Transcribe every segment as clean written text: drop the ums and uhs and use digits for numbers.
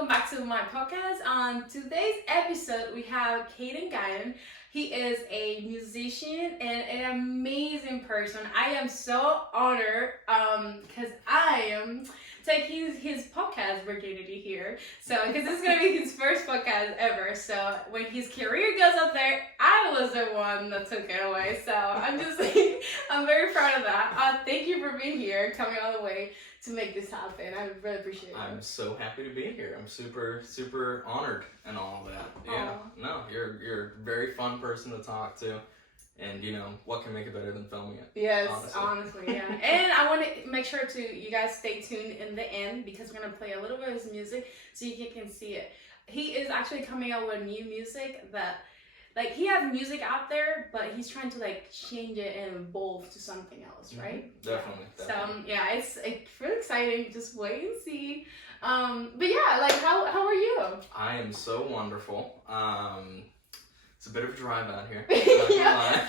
welcome back to my podcast. On today's episode, we have Caden Geier. He is a musician and an amazing person. I am so honored because I am taking his podcast virginity here. So, because this is going to be his first podcast ever. So, when his career goes up there, I was the one that took it away. So, I'm just like, I'm very proud of that. Thank you for being here, coming all the way to make this happen. I really appreciate it. I'm so happy to be here. I'm super honored and all of that. Yeah. Aww. No, you're a very fun person to talk to. And what can make it better than filming it? Yes, honestly, yeah. And I want to make sure to you guys stay tuned in the end because we're gonna play a little bit of his music so you can see it. He is actually coming out with new music that, like, he has music out there, but he's trying to like change it and evolve to something else, right? Mm-hmm. Definitely. So yeah, it's really exciting. Just wait and see. But yeah, like how are you? I am so wonderful. It's a bit of a drive out here. Yeah,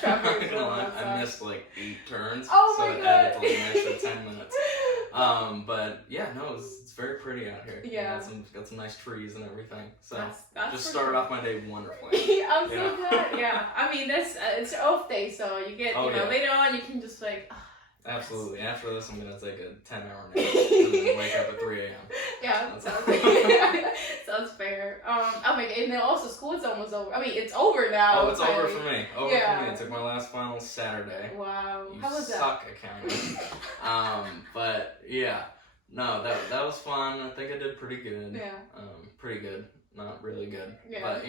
I missed like 8 turns, oh so my it God. added like an extra 10 minutes. But yeah, no, it's very pretty out here. Yeah. Got some nice trees and everything. So That's just for started sure. off my day wonderfully. I'm so glad. Yeah, I mean it's off day, so you get later on you can just like. Absolutely. After this, I'm gonna take a 10-hour nap and then wake up at 3 a.m. Yeah, sounds fair. Oh my God, and then also school's almost over. I mean, it's over now. Oh, it's over for me. For me. I took my last final Saturday. Wow. You How was that? suck accounting. But yeah, no, that was fun. I think I did pretty good. Yeah. Pretty good. Not really good. Yeah. But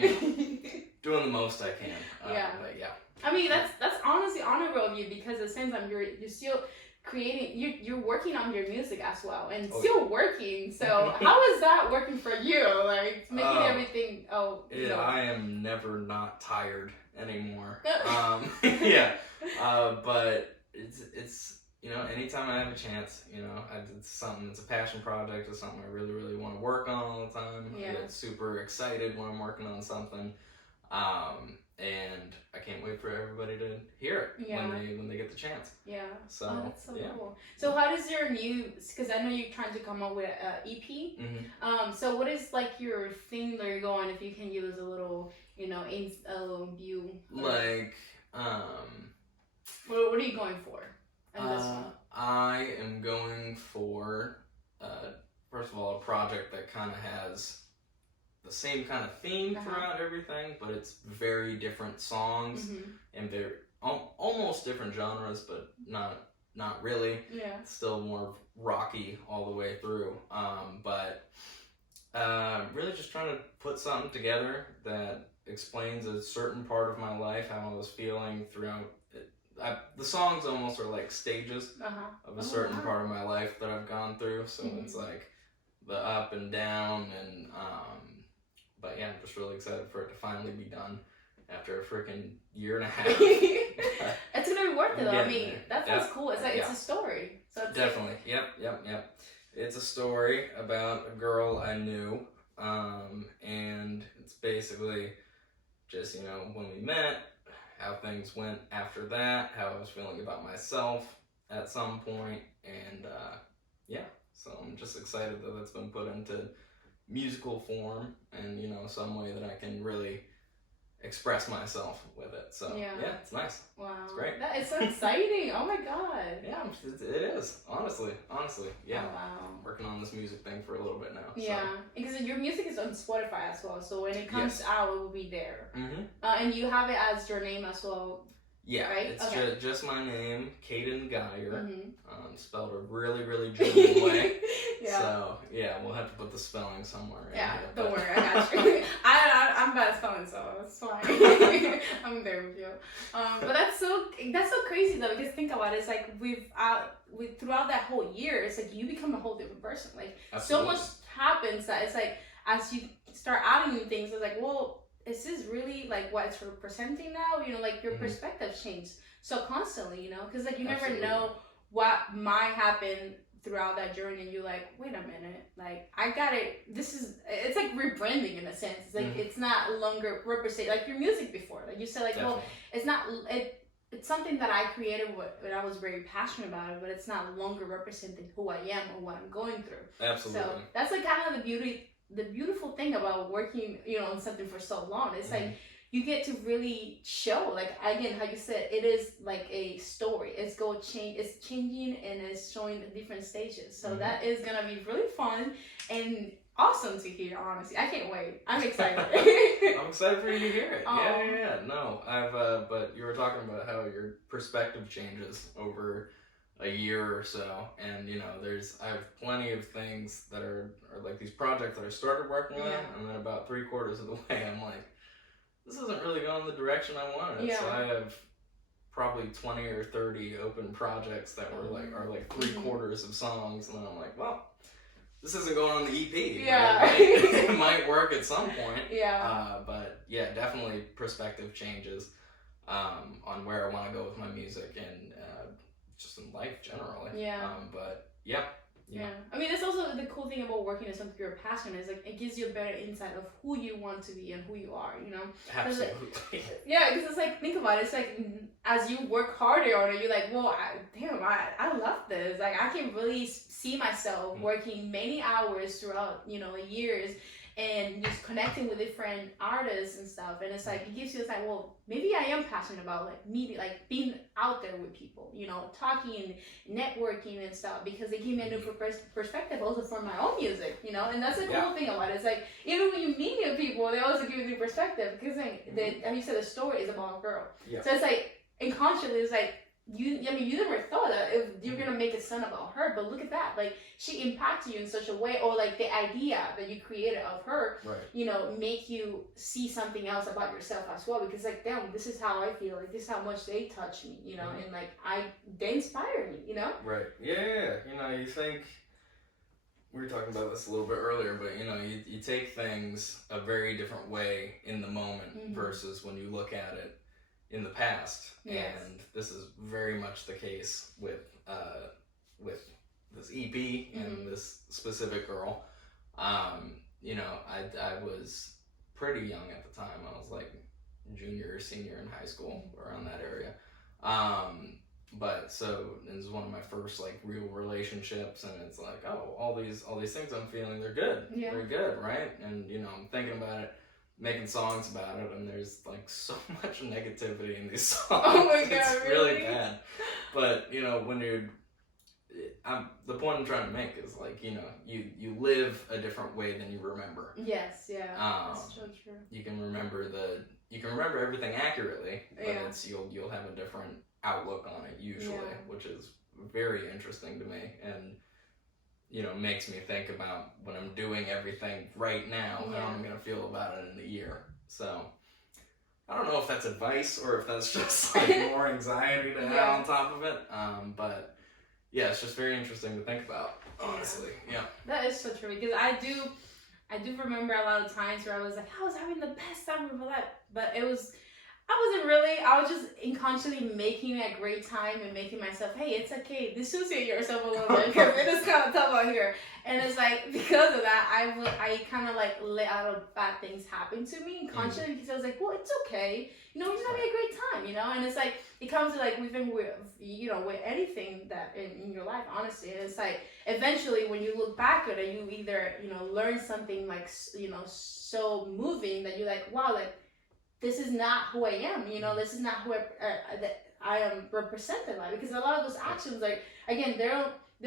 doing the most I can. Yeah. But yeah. I mean, that's honestly honorable of you because at the same time you're still creating. You're working on your music as well and still working. So how is that working for you? Like making everything. Yeah, I am never not tired anymore. Yeah. But it's anytime I have a chance, it's a passion project. It's something I really want to work on all the time. Yeah. I get super excited when I'm working on something. And I can't wait for everybody to hear it when they get the chance. Yeah. So that's so cool. So how does your new? Because I know you're trying to come up with an EP. Mm-hmm. So what is like your thing that you're going? If you can give us a little, a little view. Like, What are you going for? In this one? I am going for first of all a project that kind of has the same kind of theme throughout everything, but it's very different songs and they're almost different genres, but not really. Yeah. It's still more rocky all the way through. But really just trying to put something together that explains a certain part of my life, how I was feeling throughout it. The songs almost are like stages of a certain part of my life that I've gone through. So it's like the up and down and but yeah, I'm just really excited for it to finally be done after a freaking year and a half. It's gonna be worth it though. I mean, that sounds cool. It's like it's a story. So it's definitely. Yep. It's a story about a girl I knew. And it's basically just, when we met, how things went after that, how I was feeling about myself at some point, and so I'm just excited that that's been put into musical form and some way that I can really express myself with it. So yeah, it's nice. Wow, it's great. That is so exciting. Oh my God. Yeah, it is. Honestly, yeah. Oh, wow. I'm working on this music thing for a little bit now. Yeah, so. because your music is on Spotify as well, so when it comes out, it will be there. Mm-hmm. And you have it as your name as well. Yeah, right? It's just my name, Caden Geier, spelled a really German way. Yeah. So yeah, we'll have to put the spelling somewhere. Yeah, here, don't worry, I got you. I'm bad at spelling, so it's fine. I'm there with you. But that's so crazy though, because think about it. It's like throughout that whole year, it's like you become a whole different person. Like Absolutely. So much happens that it's like as you start adding new things, it's like, well, is this really like what it's representing now? Like your perspective changed so constantly, because like you never know what might happen throughout that journey, and you're like, wait a minute, like I got it. It's like rebranding in a sense. It's like it's not longer represent like your music before. Like you said, like Definitely. well, it's not it's something that I created when I was very passionate about it, but it's not longer representing who I am or what I'm going through. Absolutely. So that's like kind of the the beautiful thing about working, on something for so long. It's like you get to really show, like, again, how you said, it is like a story. It's changing, and it's showing the different stages. So that is gonna be really fun and awesome to hear. Honestly, I can't wait. I'm excited. I'm excited for you to hear it. Yeah. No, but you were talking about how your perspective changes over a year or so, and I have plenty of things that are like these projects that I started working on, and then about 3/4 of the way, I'm like, this isn't really going the direction I wanted. So I have probably 20 or 30 open projects that are like 3/4 of songs, and then I'm like, well, this isn't going on the EP. Yeah. It might work at some point. Yeah. But yeah, definitely perspective changes on where I want to go with my music and just in life generally. Yeah. But yeah. I mean, that's also the cool thing about working in something you're passionate is, like, it gives you a better insight of who you want to be and who you are, Absolutely. Because it's like, think about it, it's like, as you work harder on it, you're like, well, I love this. Like, I can really see myself working many hours throughout, years, and just connecting with different artists and stuff. And it's like, it gives you this like, well, maybe I am passionate about like media, like being out there with people, talking, networking and stuff, because it gave me a new perspective also for my own music, and that's the cool thing about it. It's like, even when you meet new people, they also give you a new perspective, because like, as you said, the story is about a girl. So it's like, unconsciously, it's like, you never thought that if you're gonna make a song about her, but look at that, like, she impacted you in such a way, or like the idea that you created of her, make you see something else about yourself as well, because like, damn, this is how I feel, like, this is how much they touch me, and like, they inspire me, Right. Yeah. You think, we were talking about this a little bit earlier, but you take things a very different way in the moment versus when you look at it in the past. Yes. And this is very much the case with this EP and this specific girl. I was pretty young at the time. I was like junior or senior in high school, around that area. But so it was one of my first like real relationships, and it's like, oh, all these things I'm feeling, they're good. They're good, right? And I'm thinking about it, making songs about it, and there's like so much negativity in these songs. Oh my god, it's really bad. But when the point I'm trying to make is like, you live a different way than you remember. Yes, that's so true. You can remember everything accurately, but you'll have a different outlook on it usually, which is very interesting to me, and makes me think about when I'm doing everything right now, how I'm going to feel about it in a year. So, I don't know if that's advice or if that's just like more anxiety to have on top of it. But yeah, it's just very interesting to think about, honestly. Yeah. That is so true, because I do remember a lot of times where I was like, I was having the best time of my life, but I was just unconsciously making a great time and making myself, hey, it's okay, dissociate yourself a little bit, because it is kind of tough out here. And it's like, because of that, I kind of like let out of bad things happen to me unconsciously, because I was like, well, it's okay, we're just having a great time, and it's like, it comes to like, with anything that in your life, honestly, and it's like, eventually when you look back at it, you either, learn something like, so moving that you're like, wow, like, this is not who I am, this is not who that I am represented by, because a lot of those actions, like, again, they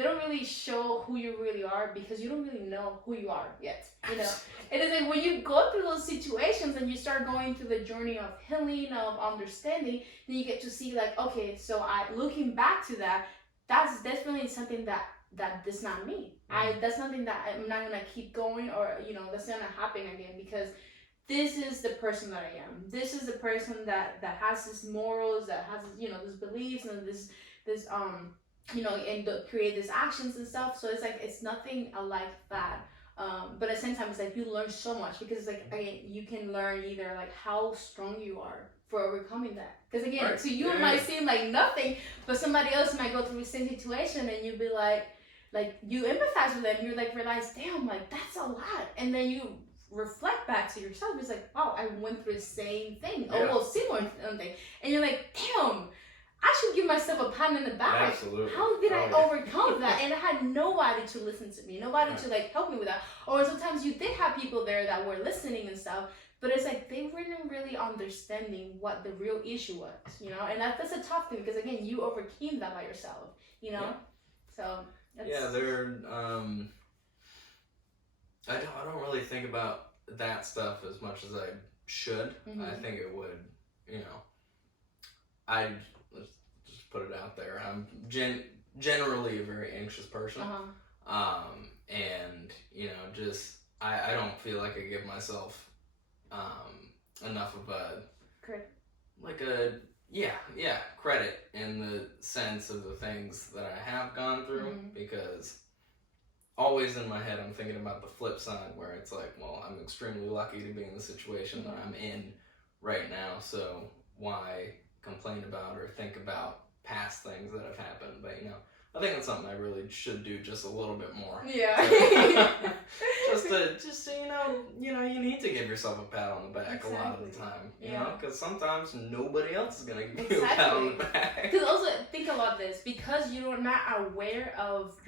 don't really show who you really are, because you don't really know who you are yet, It is like when you go through those situations and you start going through the journey of healing, of understanding, then you get to see like, okay, so looking back to that's definitely something that is not me. That's something that I'm not gonna keep going, or that's not gonna happen again, because this is the person that I am. This is the person that has these morals, that has these beliefs, and this and create these actions and stuff. So it's like, it's nothing alike that. But at the same time, it's like you learn so much, because it's like, again, you can learn either like how strong you are for overcoming that. Because again, to you it might seem like nothing, but somebody else might go through the same situation, and you'd be like you empathize with them. You're like, realize, damn, like that's a lot, and then you reflect back to yourself. It's like, wow, I went through the same thing, almost similar thing, and you're like, damn, I should give myself a pat on the back. Absolutely. How did I overcome that? And I had nobody to listen to me, nobody to like help me with that. Or sometimes you did have people there that were listening and stuff, but it's like they weren't really understanding what the real issue was, you know. And that's a tough thing because again, you overcame that by yourself, you know. So they're I don't really think about that stuff as much as I should. I think it would, you know. Let's just put it out there. I'm generally a very anxious person, and you know, just I don't feel like I give myself enough of a credit. Like credit in the sense of the things that I have gone through, because always in my head I'm thinking about the flip side where it's like, well, I'm extremely lucky to be in the situation that I'm in right now, so why complain about or think about past things that have happened? But you know, I think that's something I really should do just a little bit more. Yeah. just so you know, you need to give yourself a pat on the back a lot of the time, you know, because sometimes nobody else is gonna give you a pat on the back. Because also think about this, because you're not aware of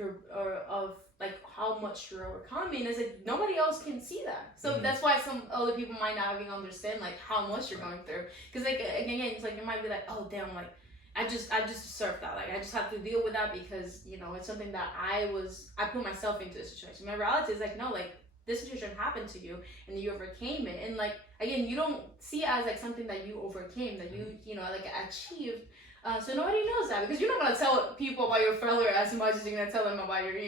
like how much you're overcoming. It's like nobody else can see that, so that's why some other people might not even understand like how much you're going through. Because like again, it's like you might be like, oh damn, like I just deserve that. Like I just have to deal with that because you know it's something that I put myself into a situation. My reality is like, no, like this situation happened to you and you overcame it. And like again, you don't see it as like something that you overcame, that you know like achieved. So nobody knows that because you're not gonna tell people about your failure as much as you're gonna tell them about your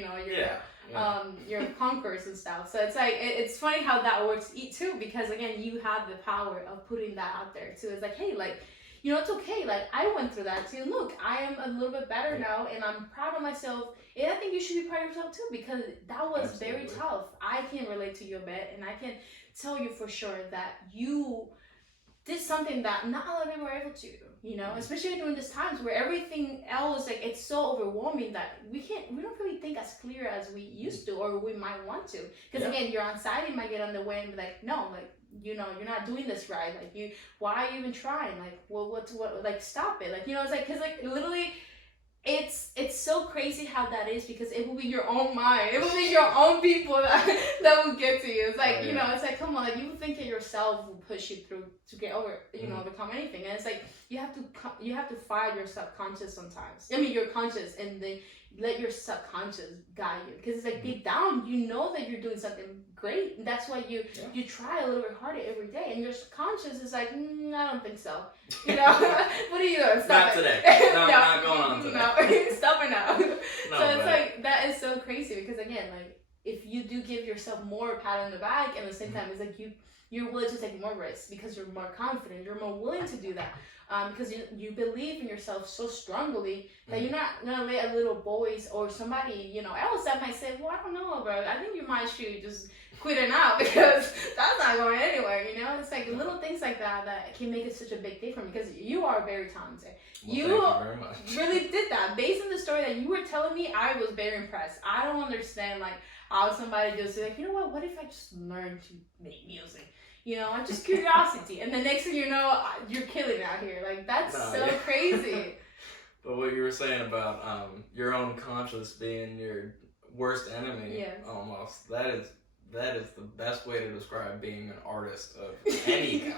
your conquers and stuff. So it's like it's funny how that works too, because again you have the power of putting that out there too. It's like, hey, like, you know, it's okay. Like I went through that too. Look, I am a little bit better now, and I'm proud of myself. And I think you should be proud of yourself too, because that was very tough. I can relate to you a bit, and I can tell you for sure that you did something that not a lot of people were able to do. You know, especially during these times where everything else, like, it's so overwhelming that we don't really think as clear as we used to, or we might want to. Because again, your anxiety might get on the way and be like, no, like, you know, you're not doing this right. Like, why are you even trying? Like, well, what, like, stop it. Like, you know, it's like, because like literally, it's so crazy how that is, because it will be your own mind. It will be your own people that will get to you. It's like, you know, it's like, come on, like, you think it yourself will push you through to get over, you know, overcome anything. And it's like, you have to fight your subconscious sometimes. I mean, your conscious, and then let your subconscious guide you. Because it's like, deep down, you know that you're doing something great. And that's why you try a little bit harder every day. And your conscious is like, I don't think so. You know, what are you doing? Stop not it. Today. No, I'm not going on today. No, stop it now. No, so it's like, that is so crazy, because again, like, if you do give yourself more pat on the back, and at the same time, it's like you're willing to take more risks because you're more confident, you're more willing to do that. Because you believe in yourself so strongly that you're not gonna let a little boys or somebody, you know, else that might say, well, I don't know, bro, I think you might should just quit it now, because that's not going anywhere, you know. It's like little things like that can make it such a big difference, because you are very talented. Well, thank you very much. Really did that. Based on the story that you were telling me, I was very impressed. I don't understand like how somebody just like, you know what if I just learn to make music? You know, I'm just curiosity. And the next thing you know, you're killing it out here. Like, that's crazy. But what you were saying about your own conscience being your worst enemy, almost, that is the best way to describe being an artist of any kind.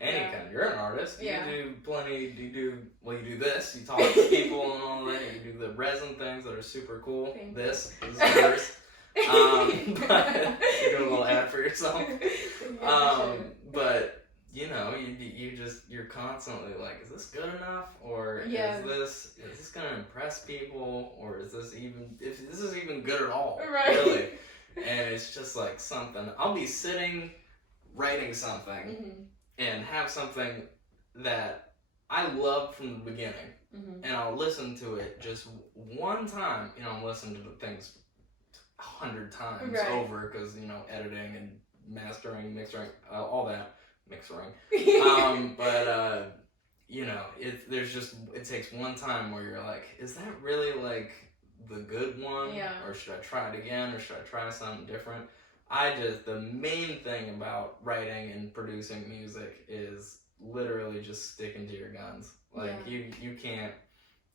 Kind. You're an artist. You do plenty. You do this. You talk to people and all that. You do the resin things that are super cool. This is yours. But you're doing a little ad for yourself. But you know, you're constantly like, is this good enough, or is this gonna impress people, or is this even good at all? Right. Really? And it's just like something. I'll be sitting writing something and have something that I love from the beginning, and I'll listen to it just one time. You know, I'm listening to the things 100 times over, because, you know, editing and mastering, mixing, all that mixing. But you know, it takes one time where you're like, is that really like the good one? Or should I try it again, or should I try something different? The main thing about writing and producing music is literally just sticking to your guns. Like, Yeah. you can't,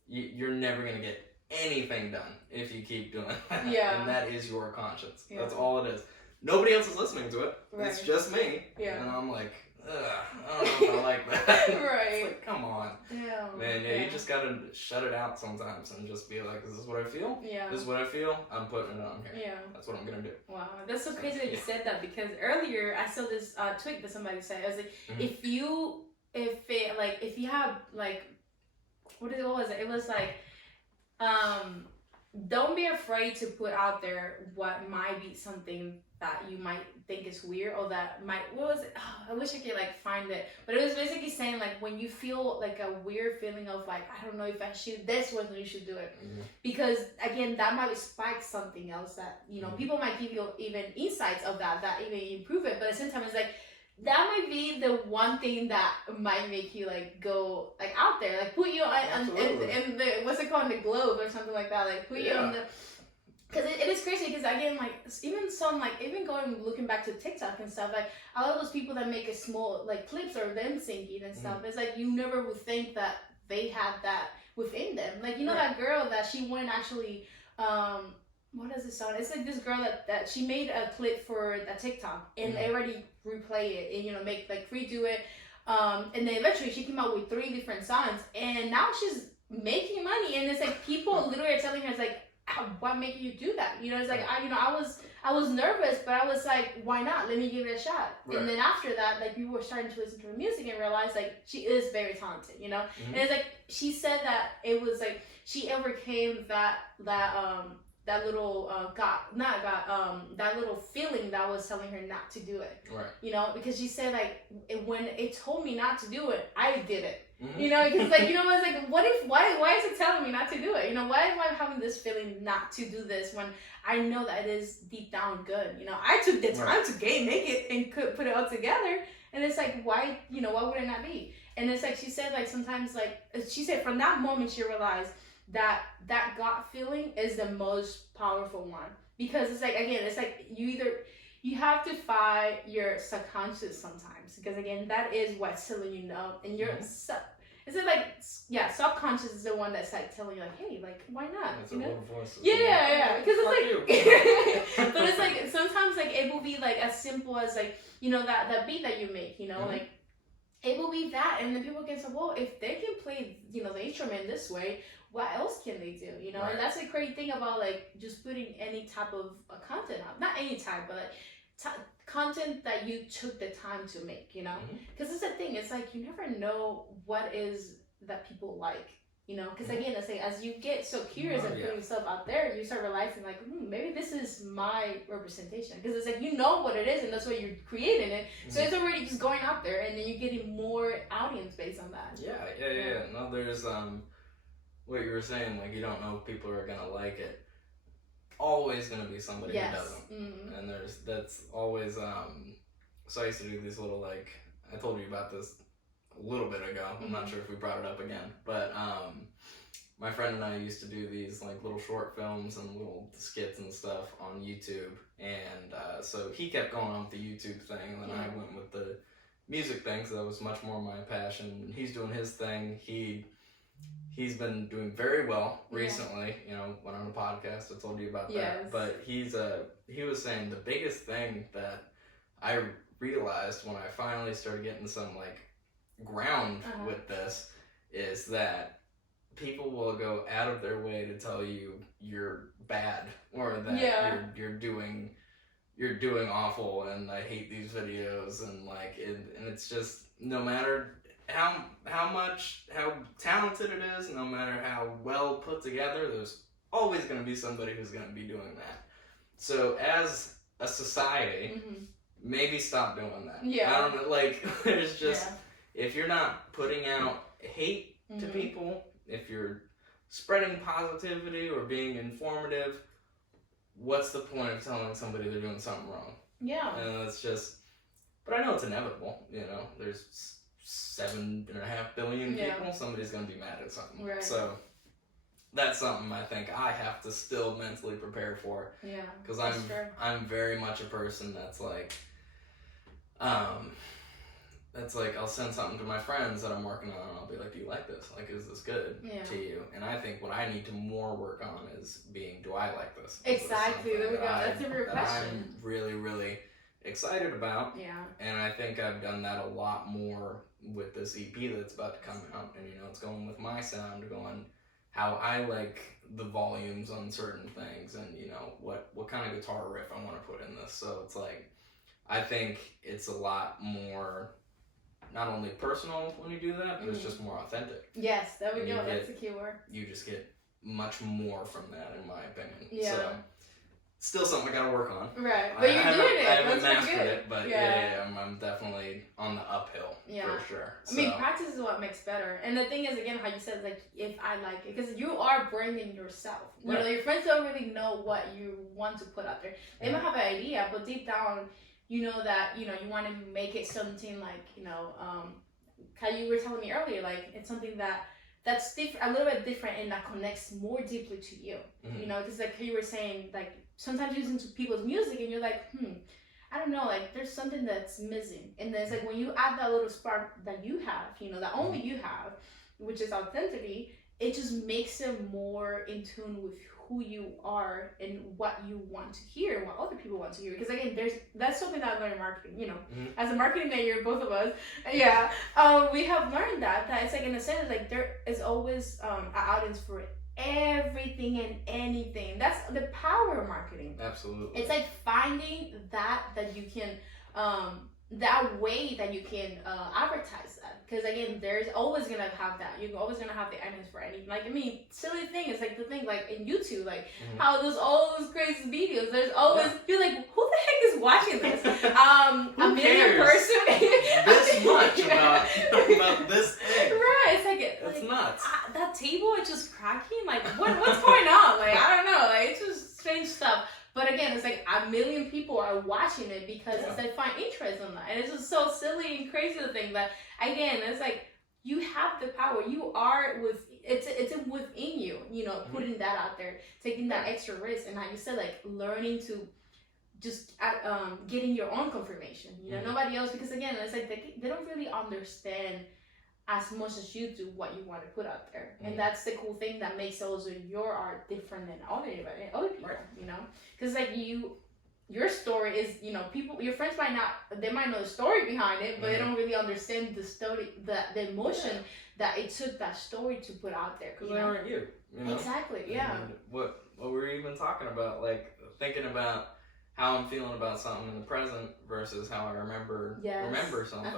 you're never going to get anything done if you keep doing that. Yeah. And that is your conscience. Yeah. That's all it is. Nobody else is listening to it. Right. It's just me. Yeah. And I'm like, ugh, I don't know if I like that. Right. It's like, come on. Damn. Man, yeah, you just gotta shut it out sometimes and just be like, is this what I feel? Yeah. This is what I feel? I'm putting it on here. Yeah. That's what I'm gonna do. Wow, that's so crazy that you said that, because earlier I saw this tweet that somebody said. I was like, if you have like, what was it? It was like, don't be afraid to put out there what might be something that you might think is weird, or that might, what was it? Oh, I wish I could like find it, but it was basically saying like, when you feel like a weird feeling of like, I don't know if I should, this one you should do it, because again, that might spike something else that, you know, people might give you even insights of that even improve it, but at the same time it's like, that might be the one thing that might make you like go like out there, like put you on in the, what's it called, the globe or something like that, like put you on the, because it is crazy, because again, like even going looking back to TikTok and stuff, like a lot of those people that make a small like clips or them singing and stuff, it's like you never would think that they had that within them, like, you know, that girl that she went actually what is this song? It's like this girl that she made a clip for a TikTok and they already replay it and, you know, make like redo it. And then eventually she came out with 3 different songs, and now she's making money. And it's like people literally are telling her, it's like, what made you do that? You know, it's like, I was nervous, but I was like, why not? Let me give it a shot. And then after that, like, people were starting to listen to her music and realize like she is very talented, you know? And it's like, she said that it was like, she overcame that little that little feeling that was telling her not to do it, you know, because she said like, when it told me not to do it, I did it, you know, because like, you know, I was like, why is it telling me not to do it, you know, why am I having this feeling not to do this when I know that it is deep down good, you know? I took the time to make it and put it all together, and it's like, why, you know, why would it not be? And it's like, she said like, sometimes like, she said from that moment she realized that gut feeling is the most powerful one, because it's like, again, it's like you have to fight your subconscious sometimes, because again, that is what's telling you no, and your subconscious is the one that's like telling you like, hey, like, why not? It's you a know? little voice. Yeah, because it's like, but it's like sometimes like it will be like as simple as like, you know, that beat that you make, you know, like it will be that, and then people can say, well, if they can play, you know, the instrument this way, what else can they do, you know? And that's the great thing about like just putting any type of content out, not any type, but like content that you took the time to make, you know? Because it's the thing, it's like you never know what is that people like, you know? Because again, it's like as you get so curious and putting yourself out there, you start realizing like, maybe this is my representation, because it's like, you know what it is, and that's why you're creating it, so it's already just going out there, and then you're getting more audience based on that. Yeah. No, there's what you were saying, like, you don't know if people are gonna like it. Always gonna be somebody who doesn't. And that's always so I used to do these little, like, I told you about this a little bit ago, I'm not sure if we brought it up again, but my friend and I used to do these like little short films and little skits and stuff on YouTube, and so he kept going on with the YouTube thing, and then I went with the music thing, because that was much more my passion. He's doing his thing. He's been doing very well recently, you know, went on a podcast, I told you about that. But he was saying the biggest thing that I realized when I finally started getting some like ground with this is that people will go out of their way to tell you you're bad, or that you're doing awful, and I hate these videos, and like and it's just, no matter how talented it is, no matter how well put together, there's always going to be somebody who's going to be doing that. So as a society, maybe stop doing that. I don't know, like, there's just, if you're not putting out hate to people, if you're spreading positivity or being informative, what's the point of telling somebody they're doing something wrong? And it's just, but I know it's inevitable, you know, there's 7.5 billion people, somebody's going to be mad at something. So that's something I think I have to still mentally prepare for. Because I'm very much a person that's like, it's like I'll send something to my friends that I'm working on, and I'll be like, "Do you like this? Like, is this good to you?" And I think what I need to more work on is being, "Do I like this?" Exactly. There we go. That's a real that question. I'm really, really excited about. Yeah. And I think I've done that a lot more with this EP that's about to come out, and it's going with my sound, going how I like the volumes on certain things, and what kind of guitar riff I want to put in this. So it's like, I think it's a lot more, not only personal when you do that, but it's just more authentic. Yes, there we go. That's the key word. You just get much more from that, in my opinion. Yeah. So, still something I gotta work on. Right, but you're doing it. I haven't That's mastered it, but I'm definitely on the uphill for sure. I mean, practice is what makes better. And the thing is, again, how you said, like, if I like it, because you are branding yourself. You know, your friends don't really know what you want to put out there. They might have an idea, but deep down, you know that you want to make it something like how you were telling me earlier, like it's something that's different, a little bit different, and that connects more deeply to you. Because like you were saying, like sometimes you listen to people's music and you're like, I don't know, like there's something that's missing, and then it's like when you add that little spark that you have, that only you have, which is authenticity, it just makes it more in tune with who you are and what you want to hear, what other people want to hear. Because again, that's something that I learned in marketing. As a marketing major, both of us, we have learned that it's like, in a sense, like there is always an audience for everything and anything. That's the power of marketing. Absolutely. It's like finding that you can that way that you can advertise that, because again, there's always gonna have that. You're always gonna have the audience for anything. Like, I mean, silly thing is like the thing, like in YouTube, like how there's all those crazy videos. There's always feel like, who the heck is watching this? Who a million cares person this much about this thing? Right? It's like it's nuts. That table is just cracking. Like, what's going on? Like, I don't know. Like, it's just strange stuff. But again, it's like a million people are watching it because they find interest in that. And it's just so silly and crazy to think that, again, it's like you have the power. You are it's within you, putting that out there, taking that extra risk. And how you said, like, learning to just getting your own confirmation, nobody else. Because again, it's like they don't really understand as much as you do what you want to put out there. And that's the cool thing that makes also your art different than other people, because like your story is, people, your friends might know the story behind it, but they don't really understand the story, the emotion that it took that story to put out there. Because they aren't you. Exactly. Yeah. And what we were even talking about, like thinking about how I'm feeling about something in the present versus how I remember something.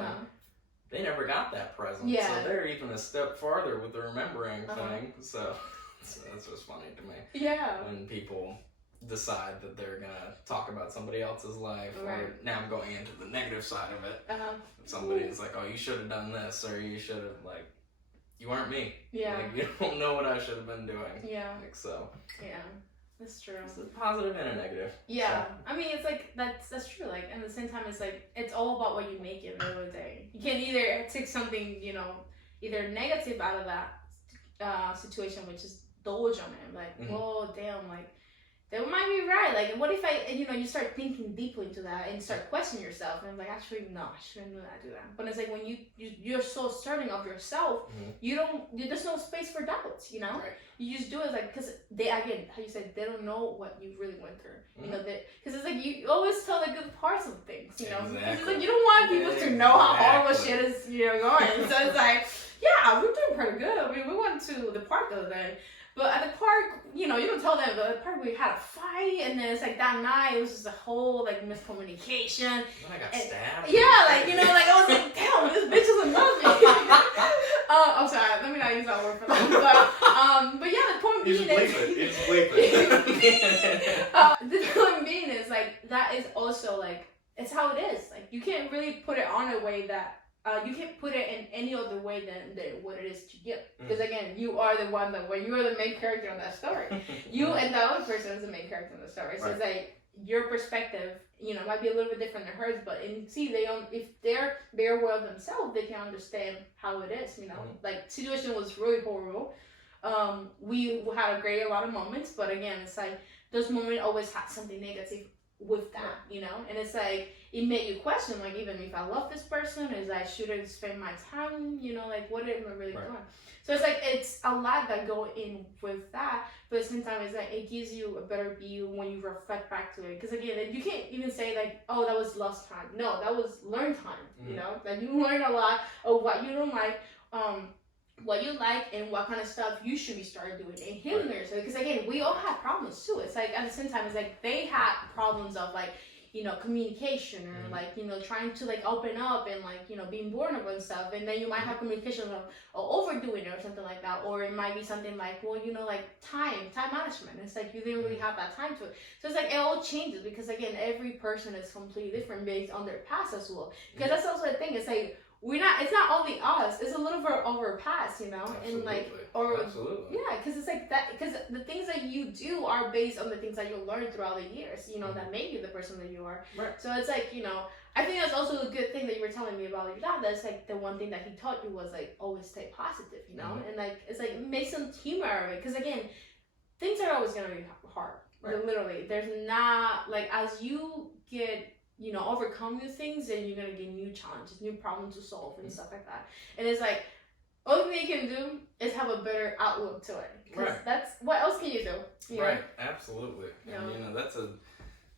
They never got that present, so they're even a step farther with the remembering thing. So that's just funny to me. Yeah. When people decide that they're gonna talk about somebody else's life, or now I'm going into the negative side of it. Somebody's like, "Oh, you should have done this," or "You should have you aren't me." Yeah. Like, you don't know what I should have been doing. Yeah. Like, so. Yeah. That's true. It's a positive and a negative. Yeah. So. I mean, it's like, that's true. Like, at the same time, it's like, it's all about what you make it at the end of the day. You can either take something, either negative out of that situation, which is indulge on it. Like, whoa, damn, like, they might be right. Like, what if you start thinking deeply into that and start questioning yourself, and like, actually, no, I shouldn't do that. But it's like when you're so certain of yourself, there's no space for doubts, Right. You just do it like, because they, again, how you said, they don't know what you really went through, because it's like you always tell the good parts of things, Exactly. It's like you don't want people to know how horrible shit is, going. So it's like, yeah, we're doing pretty good. I mean, we went to the park the other day. But at the park, you don't tell them, but at the park we had a fight, and then it's like that night, it was just a whole, like, miscommunication. Then I got stabbed. Yeah, like, I was like, damn, this bitch doesn't love me. I'm sorry, let me not use that word for that. But yeah, the point being the point being is, like, that is also, like, it's how it is. Like, you can't really put it on a way that, you can't put it in any other way than what it is to you. Because again, you are the one when you are the main character in that story. You and the other person is the main character in the story. So it's like your perspective, might be a little bit different than hers, but if they're very well themselves, they can understand how it is. Like, situation was really horrible. We had a lot of moments, but again, it's like those moments always had something negative with that, you know? And it's like, it made you question, like, even if I love this person, is I shouldn't spend my time, you know, like, what am I really doing? So it's like, it's a lot that go in with that, but at the same time, it's like, it gives you a better view when you reflect back to it. Because again, you can't even say like, oh, that was lost time. No, that was learned time, you know? Like, you learn a lot of what you don't like, what you like, and what kind of stuff you should be starting doing and healing yourself. Because again, we all have problems too. It's like, at the same time, it's like, they had problems of like, you know, communication, or like, you know, trying to like open up and like, you know, being vulnerable and stuff. And then you might have communication of overdoing it or something like that. Or it might be something like, well, you know, like time management. It's like, you didn't really have that time to it. So it's like, it all changes, because again, every person is completely different based on their past as well. Because that's also the thing. It's like, it's not only us, it's a little bit of our past, you know? Absolutely. And like, or Absolutely. yeah, because it's like that, because the things that you do are based on the things that you learned throughout the years, you know, that make you the person that you are. Right. So it's like, you know, I think that's also a good thing that you were telling me about your dad. That's like the one thing that he taught you was like, always stay positive, you know? And like, it's like, make some humor out of it. Because again, things are always going to be hard. Right. Literally. There's not, like, as you get, you know, overcome new things, and you're gonna get new challenges, new problems to solve, and stuff like that. And it's like, only thing you can do is have a better outlook to it. Because that's, what else can you do? You right, know? Absolutely. Yeah. And, you know,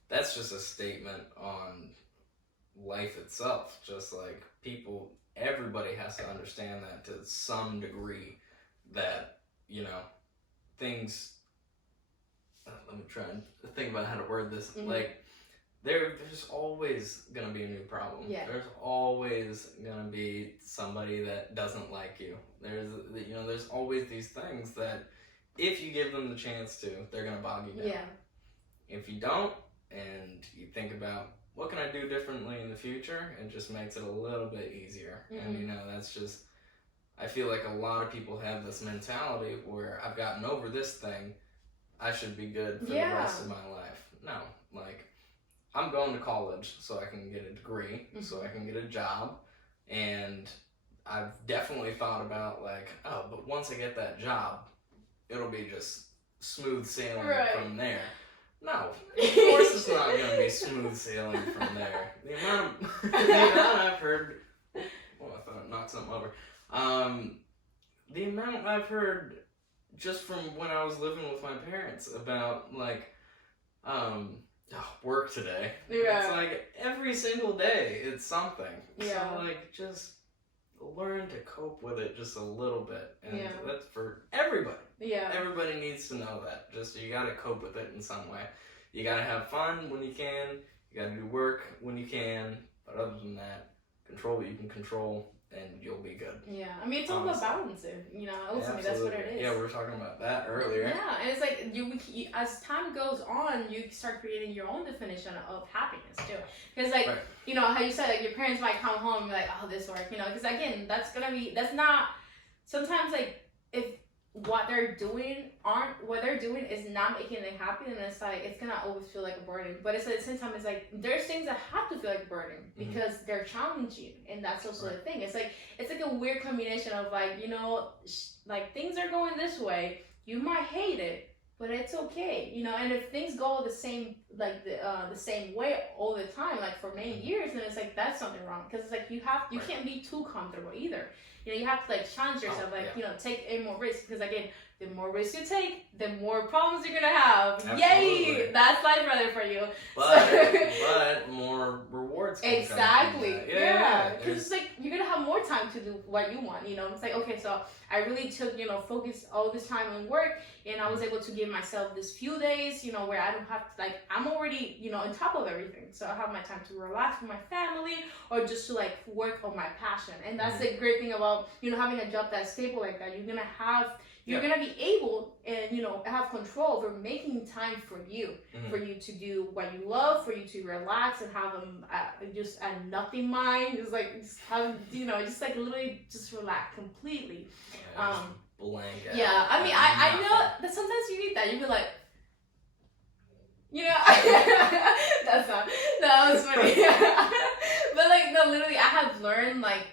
that's just a statement on life itself. Just like everybody has to understand that to some degree, that, you know, things, let me try and think about how to word this, like, there's always going to be a new problem. Yeah. There's always going to be somebody that doesn't like you. There's always these things that if you give them the chance to, they're going to bog you down. Yeah. If you don't, and you think about, what can I do differently in the future? It just makes it a little bit easier. And, you know, that's just, I feel like a lot of people have this mentality where I've gotten over this thing, I should be good for the rest of my life. No, like, I'm going to college so I can get a degree, so I can get a job, and I've definitely thought about like, oh, but once I get that job, it'll be just smooth sailing from there. No, of course it's not going to be smooth sailing from there. The amount I've heard, I thought I knocked something over. The amount I've heard just from when I was living with my parents about like, work today. Yeah. It's like every single day it's something. Yeah. So like, just learn to cope with it just a little bit. And that's for everybody. Yeah. Everybody needs to know that. Just, you gotta cope with it in some way. You gotta have fun when you can. You gotta do work when you can. But other than that, control what you can control, and you'll be good. Yeah, I mean, it's all about balancing, you know, ultimately that's what it is. Yeah, we were talking about that earlier. Yeah, and it's like, you as time goes on, you start creating your own definition of happiness, too. Because, like, you know, how you said, like, your parents might come home and be like, oh, this work, you know, because, again, that's not, sometimes, like, if what they're doing is not making them happy, then it's like, it's gonna always feel like a burden. But it's at the same time, it's like, there's things that have to feel like a burden because they're challenging, and that's also the thing. It's like a weird combination of like, you know, like, things are going this way, you might hate it, but it's okay, you know. And if things go the same, like the same way all the time, like for many years, then it's like, that's something wrong. Because it's like, you can't be too comfortable either. You know, you have to like challenge yourself, you know, take a more risk. Because again, the more risks you take, the more problems you're gonna have. Absolutely. Yay! That's life right for you. But more rewards. Exactly. Yeah. Because it's like, you're gonna have more time to do what you want. You know, it's like, okay, so I really took, you know, focus all this time on work, and I was able to give myself this few days, you know, where I don't have to, like, I'm already, you know, on top of everything. So I have my time to relax with my family, or just to like work on my passion. And that's the great thing about, you know, having a job that's stable like that. You're gonna be able, and you know, have control over making time for you, for you to do what you love, for you to relax and have just a nothing mind. Just like, just have, you know, just like literally just relax completely. Blank. Yeah, I mean, I know that sometimes you need that. You be like, you know, that was funny. But like, no, know, literally, I have learned by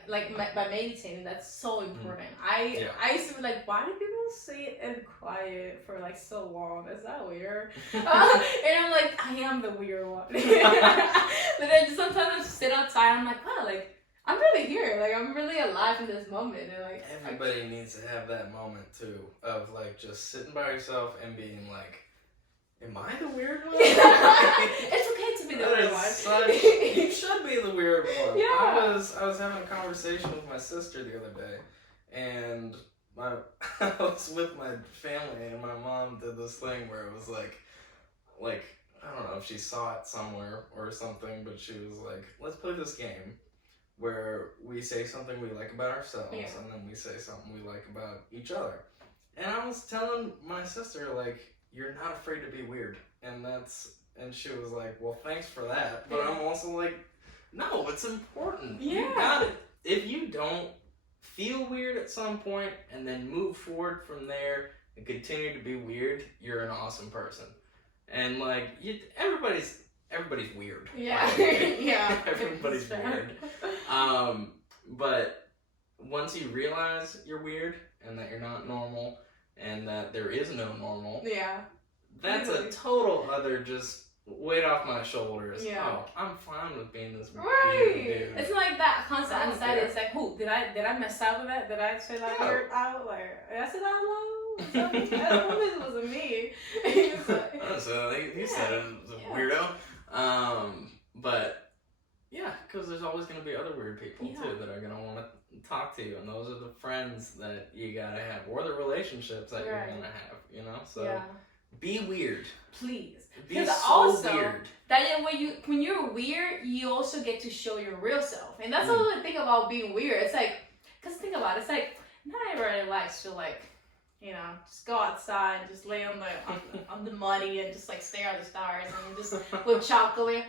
meditating. That's so important. I used to be like, why do people sit and quiet for like so long? Is that weird? And I'm like, I am the weird one. But then sometimes I sit outside. I'm like, wow, like I'm really here. Like I'm really alive in this moment. And like everybody needs to have that moment too of like just sitting by yourself and being like, am I the weird one? It's okay to be the weird one. You should be the weird one. Yeah. I was having a conversation with my sister the other day, and I was with my family, and my mom did this thing where it was like I don't know if she saw it somewhere or something, but she was like, let's play this game where we say something we like about ourselves, and then we say something we like about each other. And I was telling my sister, like, you're not afraid to be weird, and she was like, well, thanks for that, but I'm also like, no, it's important. You got it. If you don't feel weird at some point and then move forward from there and continue to be weird, you're an awesome person. And like, everybody's weird. Yeah. Yeah. Everybody's weird. But once you realize you're weird and that you're not normal and that there is no normal, that's a total other just weight off my shoulders. Yeah. Oh, I'm fine with being this right. weird dude. It's like that constant anxiety. It's like, who did I mess up with that? Did I say that weird out? Like, did I say that out loud? I promise it wasn't me. So you said it was a weirdo. But yeah, because there's always going to be other weird people too that are going to want to talk to you, and those are the friends that you gotta have, or the relationships that you're gonna have. You know, so be weird, please. Be so also, weird. That when you're weird, you also get to show your real self, and that's also the thing about being weird. It's like, cause think about it, it's like not everybody likes to like, you know, just go outside and just lay on the muddy and just like stare at the stars and just with chocolate.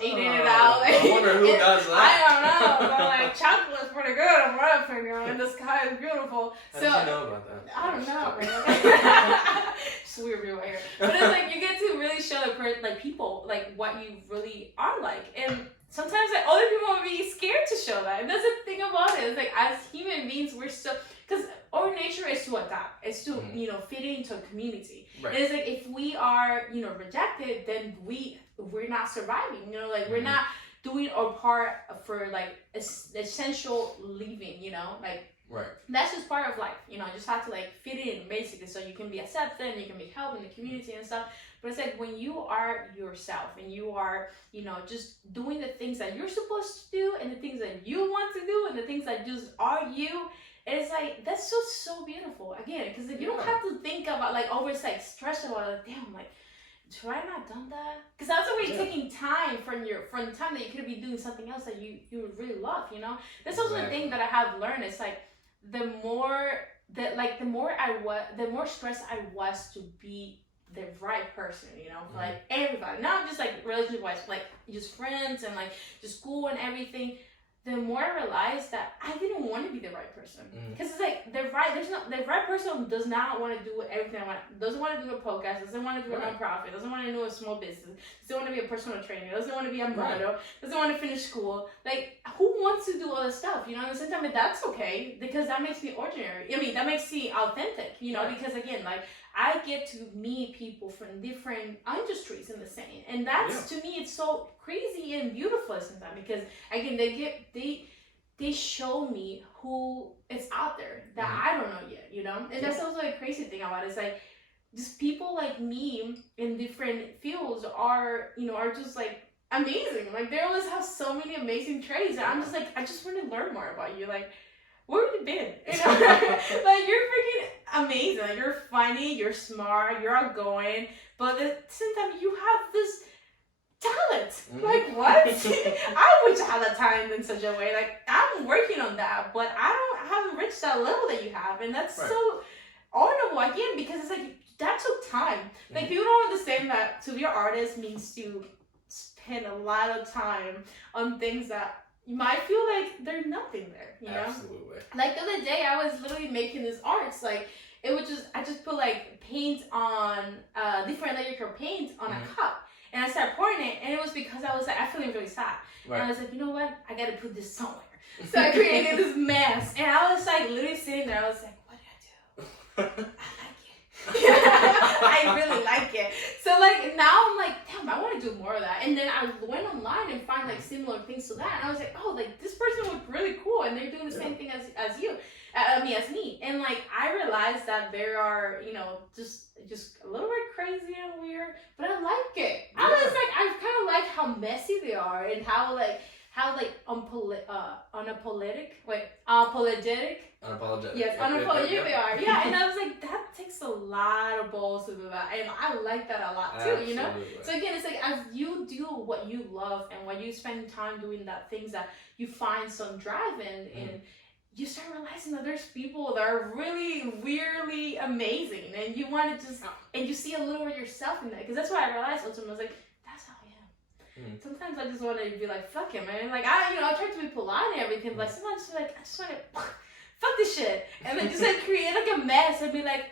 Eating it out. I wonder who does that. I don't know, but like chocolate's pretty good in my opinion, and the sky is beautiful. How did you know about that? I don't know, man. Just weird right here. But it's like you get to really show like people like what you really are like, and sometimes like other people will be scared to show that. And that's the thing about it. It's like as human beings, we're so because our nature is to adapt. It's to fit into a community. Right. And it's like if we are rejected, then we're not surviving, like we're not doing our part for like essential living, like that's just part of life, you just have to like fit in basically so you can be accepted and you can be helped in the community and stuff. But it's like when you are yourself and you are, just doing the things that you're supposed to do and the things that you want to do and the things that just are you, it's like that's so beautiful again, because you don't have to think about like always like stress about it. Damn, like should I not done that? Because that's always taking time from the time that you could be doing something else that you would really love, That's also the thing that I have learned. It's like the more stressed I was to be the right person, for like everybody, not just like relationship wise, like just friends and like just school and everything. The more I realized that I didn't want to be the right person, because it's like the right person does not want to do everything I want. Doesn't want to do a podcast. Doesn't want to do a nonprofit. Doesn't want to do a small business. Doesn't want to be a personal trainer. Doesn't want to be a model. Doesn't want to finish school. Like who wants to do all this stuff? At the same time, but that's okay because that makes me ordinary. I mean, that makes me authentic. Because again, like I get to meet people from different industries in the same, and that's to me it's so crazy and beautiful sometimes because again they show me who is out there that I don't know yet, and that's also a crazy thing about it. It's like just people like me in different fields are just like amazing. Like they always have so many amazing traits, and I'm just like I just want to learn more about you. Like where have you been? Like you're freaking amazing. Like, you're funny, you're smart, you're outgoing, but at the same time you have this talent. Like what? I wish I had that talent in such a way. Like I'm working on that, but I haven't reached that level that you have, and that's so honorable again because it's like that took time. Like people don't understand that to be an artist means to spend a lot of time on things that you might feel like there's nothing there, Absolutely. Like the other day, I was literally making this arts. Like it was I just put like paint on different layers of paint on a cup, And I started pouring it, and it was because I was like, I feeling really sad. Right. And I was like, you know what? I gotta put this somewhere. So I created this mess, and I was like literally sitting there. I was like, what did I do? I like it. I really like it. So like now I'm like, damn, I want to do more of that. And then I went online and find like similar things to that, and I was like, oh, like this person looked really cool, and they're doing the same thing as you. As me. And like I realized that there are, you know, just a little bit crazy and weird, but I like it. Yeah. I was like, I kind of like how messy they are and how unapologetic. Unapologetic. Yes, unapologetic they are. Yeah, and I was like, that takes a lot of balls to do that, and I like that a lot too. Absolutely. You know. So again, it's like as you do what you love and when you spend time doing that things that you find some drive in. You start realizing that there's people that are really weirdly amazing, and you want to just, and you see a little bit of yourself in that, because that's what I realized ultimately. I was like, that's how I am. Sometimes I just want to be like, fuck it, man. Like I try to be polite and everything, but sometimes like I just want to fuck this shit, and then just like create like a mess and be like,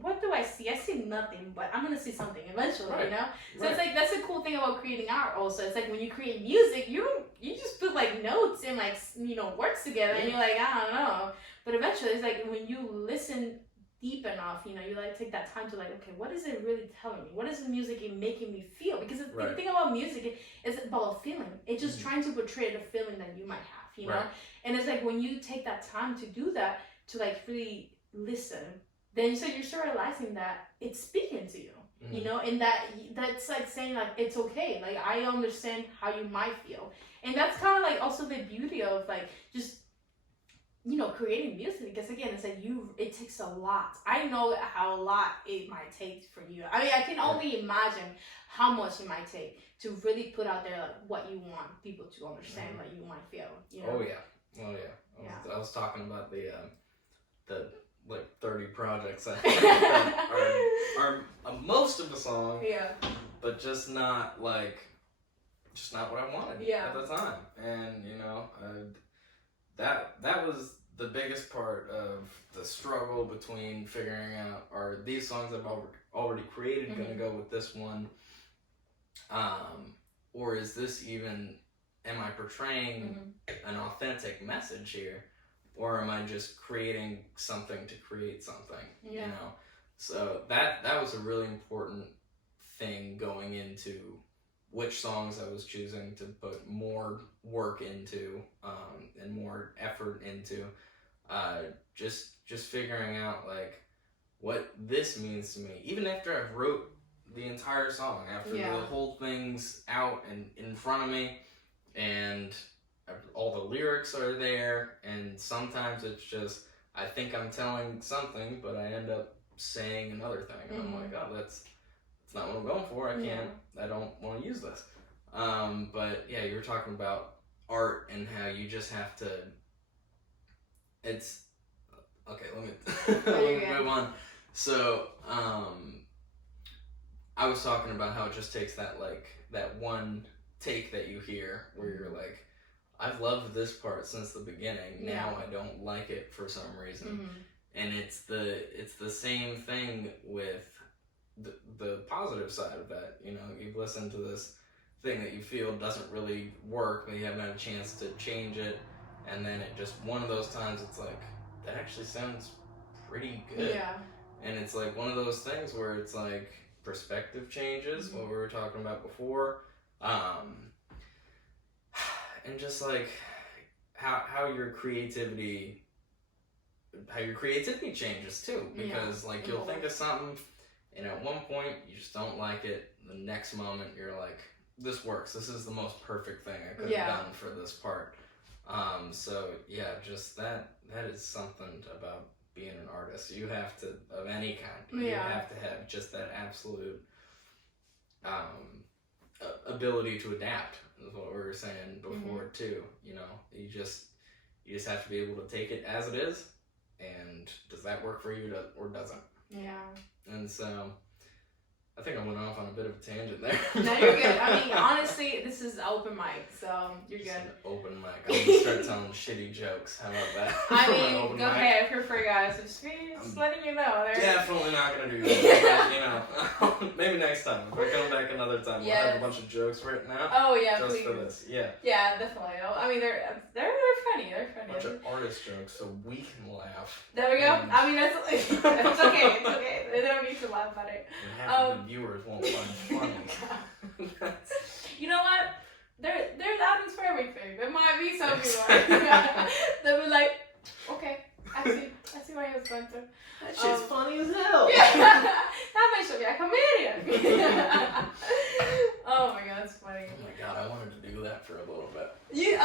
what do I see? I see nothing, but I'm gonna see something eventually, you know? So it's like, that's the cool thing about creating art also. It's like when you create music, you just put like notes and like, you know, words together and you're like, I don't know. But eventually it's like when you listen deep enough, you know, you like take that time to like, okay, what is it really telling me? What is the music making me feel? Because the thing about music is about a feeling. It's just trying to portray the feeling that you might have, you know? And it's like when you take that time to do that, to like really listen, then you start realizing that it's speaking to you, you know, and that's like saying like it's okay, like I understand how you might feel, and that's kind of like also the beauty of like just, you know, creating music, because again it's like it takes a lot. I know how a lot it might take for you. I mean, I can only imagine how much it might take to really put out there like what you want people to understand, like you might feel, you know? Oh yeah. I was talking about the like 30 projects are most of the song, but just not what I wanted at the time. And you know, that was the biggest part of the struggle between figuring out, are these songs I've already created going to go with this one, or is this even, am I portraying an authentic message here? Or am I just creating something to create something? You know, so that was a really important thing going into which songs I was choosing to put more work into, and more effort into. Just figuring out like what this means to me, even after I've wrote the entire song, after the whole thing's out and in front of me, and all the lyrics are there, and sometimes it's just, I think I'm telling something, but I end up saying another thing, and I'm like, oh, that's not what I'm going for. I don't want to use this. But yeah, you were talking about art and how you just have to, it's, okay, let me move on. So, I was talking about how it just takes that one take that you hear where you're like, I've loved this part since the beginning. Now I don't like it for some reason. And it's the same thing with the positive side of that. You know, you've listened to this thing that you feel doesn't really work, but you haven't had a chance to change it, and then it just, one of those times it's like, that actually sounds pretty good. And it's like one of those things where it's like perspective changes, what we were talking about before. And just like how your creativity changes too, because like you'll think of something and at one point you just don't like it, the next moment you're like, this works, this is the most perfect thing I could have done for this part. So yeah, just that is something about being an artist. You have to, of any kind, you have to have just that absolute ability to adapt, is what we were saying before too. You know, you just have to be able to take it as it is, and does that work for you or doesn't? And so I think I went off on a bit of a tangent there. No, you're good. I mean, honestly, this is open mic, so you're Just good. an open mic. I'm gonna start telling shitty jokes. How about that? I For an mean, open go mic. ahead, feel free, guys. Just letting you know. Definitely not gonna do that. But, you know, maybe next time. If I come back another time, we'll have a bunch of jokes written out. Oh yeah, just please. for this. Yeah. Yeah, definitely. I mean, they're funny. They're funny. A bunch of artist jokes, so we can laugh. There we go. And I mean, that's it's okay. It's okay. They don't need to laugh at it. and half of the viewers won't find funny. You know what? There's outlets for everything. There might be some people they'll be like, okay, I see where he was going to. That shit's funny as hell. Yeah, that makes me a comedian. Oh my god, that's funny. Oh my god, I wanted to do that for a little bit. I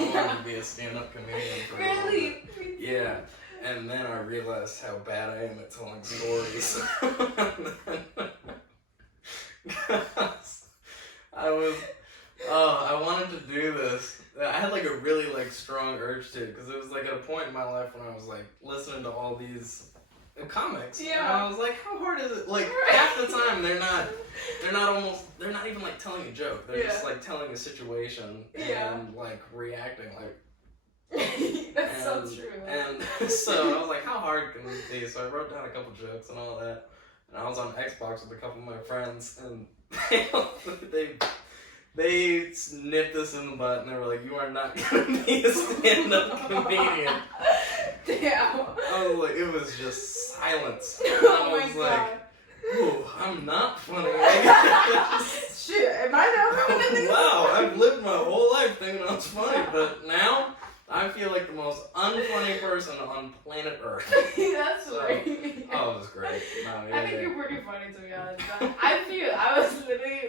I wanted to be a stand-up comedian for a little really? bit. Yeah. And then I realized how bad I am at telling stories. I wanted to do this. I had like a really like strong urge to, because it was like at a point in my life when I was like listening to all these comics. Yeah. And I was like, how hard is it? Like half the time they're not even like telling a joke. They're just like telling a situation and like reacting like. That's so true. And so I was like, how hard can this be? So I wrote down a couple jokes and all that. And I was on Xbox with a couple of my friends, and they nipped this in the butt, and they were like, you are not going to be a stand-up comedian. Damn. I was like, it was just silence. Oh I was my like, god. ooh, I'm not funny. Shit, am I not? Wow, I've lived my whole life thinking I was funny, but now I feel like the most unfunny person on planet Earth. That's So, right. Oh, it was great. No, I think you're pretty funny, to be honest. I was literally,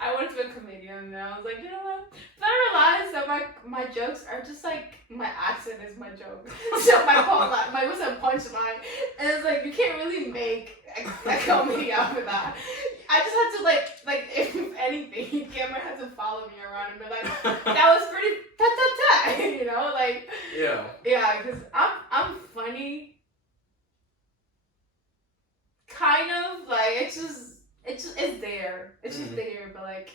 I went to a comedian and I was like, you know what? Then I realized that my jokes are just like, my accent is my joke. So my whole life, my was a punchline. And it's like, you can't really make a comedy out of that. I just had to like if anything, Cameron had to follow me around and be like, that was pretty you know, like yeah, because I'm funny, kind of like it's there, just there, but like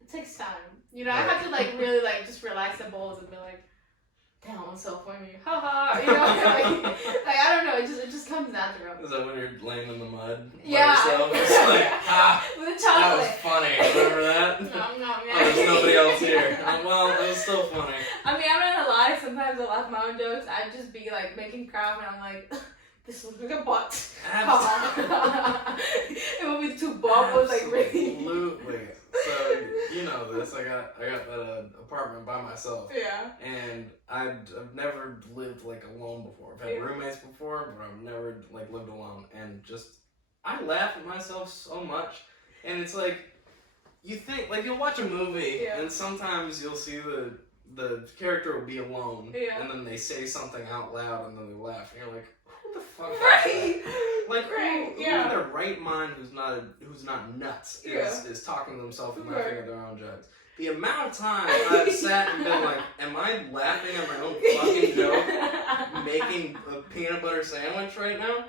it takes time, you know. I have to like really like just relax the balls and be like, damn, I'm so funny, haha, you know, like I don't know, it just comes natural. Is that when you're laying in the mud by Yeah. yourself? It's like, With the that was chocolate. funny. Remember that? No, Oh, there's nobody else here. Well, it was still funny. I mean, I'm not gonna lie, sometimes I laugh at my own jokes. I'd just be like making crap and I'm like, this looks like a butt. It would be two bubbles, like really. Absolutely. So, you know this. I got that apartment by myself. Yeah. And I've never lived like alone before. I've had roommates before, but I've never like lived alone. And just, I laugh at myself so much. And it's like, you think, like you'll watch a movie and sometimes you'll see the character will be alone and then they say something out loud and then they laugh and you're like, who the fuck is that? Like who in their right mind who's not nuts is talking to themselves and laughing at their own jokes. The amount of time I've sat and been like, am I laughing at my own fucking joke making a peanut butter sandwich right now?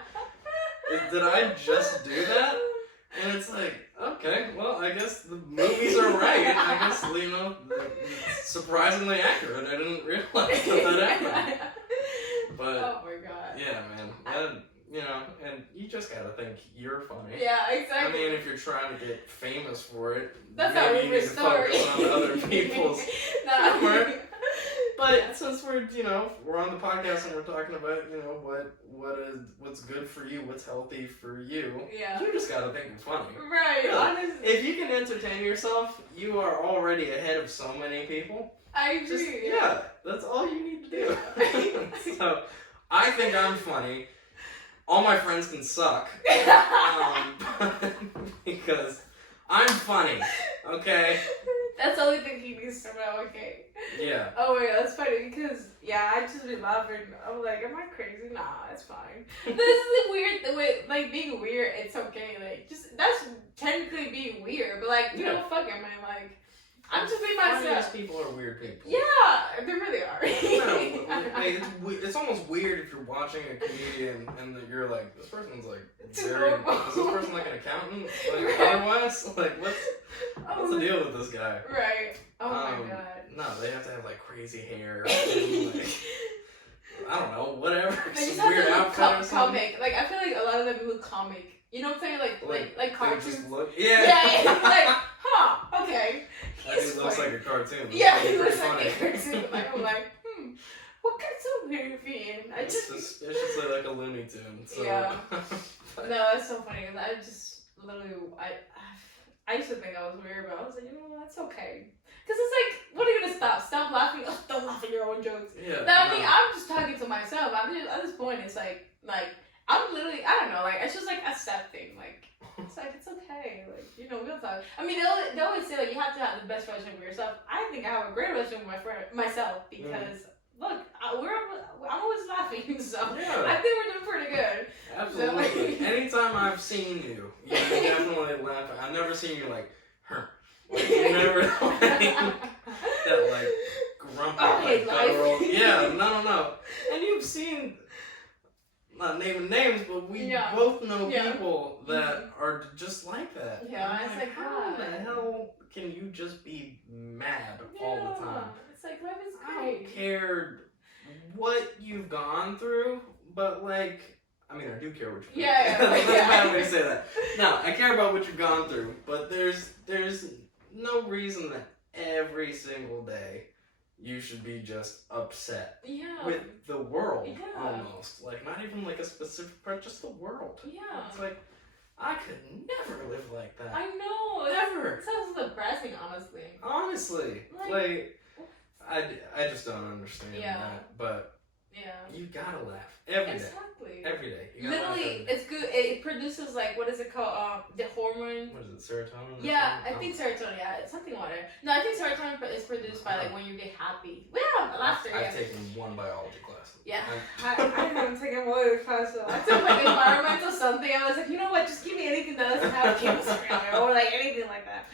Did I just do that? And it's like, okay, well, I guess the movies are right. I guess, you know, it's surprisingly accurate. I didn't realize that happened. But, oh my god. yeah, man. And, you know, and you just gotta think you're funny. Yeah, exactly. I mean, if you're trying to get famous for it, that's maybe not you need to story. focus on other people's humor. But since we're on the podcast and we're talking about, you know, what's good for you, what's healthy for you, you just gotta think it's funny. Right, honestly. If you can entertain yourself, you are already ahead of so many people. I agree. Yeah, that's all you need to do. So, I think I'm funny. All my friends can suck. Because I'm funny, okay? That's the only thing he needs to know, okay? Yeah. Oh my god, that's funny because, I just be laughing. I'm like, am I crazy? Nah, it's fine. This is weird, like, being weird, it's okay. Like, just, that's technically being weird, but, like, you know, fuck it, man. Like, I'm just being Funniest myself. people are weird people. Yeah, they really are. It's almost weird if you're watching a comedian and that you're like, this person's like It's very. normal. Is this person like an accountant? Like Right. otherwise, like what's the deal with this guy? Right. Oh my god. No, they have to have like crazy hair. And, like, I don't know, whatever. They just Some have weird to outfit or look something. comic. Like I feel like a lot of them look comic. You know what I'm saying? Like They cartoons. just look. Yeah, like, huh, okay. That dude looks like a cartoon. Yeah, It's he looks pretty like a funny. cartoon. Like, I'm like, what cartoon are you in? I It's just suspiciously like a Looney Tune. So. Yeah. No, it's so funny. I just literally, I used to think I was weird, but I was like, you know what, it's okay. Because it's like, what are you gonna stop? Stop laughing? Oh, don't laugh at your own jokes. Yeah. No, I mean, I'm just talking to myself. At this point, it's like, I'm literally, I don't know, like, it's just like a step thing. Like, it's like, it's okay. Like, you know, we'll talk. I mean, they always say, like, you have to have the best relationship with yourself. I think I have a great relationship with myself because, look, I'm always laughing, so Yeah. I think we're doing pretty good. Absolutely. So, Anytime I've seen you, you definitely laugh. I've never seen you like, Like, you never that like grumpy like guttural. Yeah, no. And you've seen, not naming names, but we both know people that are just like that. Yeah, it's like, how the hell can you just be mad all the time? It's like, life is I great. don't care what you've gone through, but like, I mean, I do care what you've gone through. That's a bad way to say that. No, I care about what you've gone through, but there's no reason that every single day you should be just upset with the world almost. Like, not even like a specific part, just the world. Yeah. It's like, I could never live like that. I know. Never. It sounds depressing, honestly. Honestly. Like I just don't understand that. But you gotta laugh every day. Exactly. Every day. You gotta Literally, laugh every day. it's good. It produces, like, what is it called? The hormone. What is it, serotonin? Yeah, I think serotonin. Yeah, it's something like that. No, I think serotonin is produced by, like, when you get happy. Yeah, laughter. I've taken one biology class. Yeah, I haven't taken one of the classes. I took like environmental something. I was like, you know what? Just give me anything that doesn't have chemistry on it or like anything like that.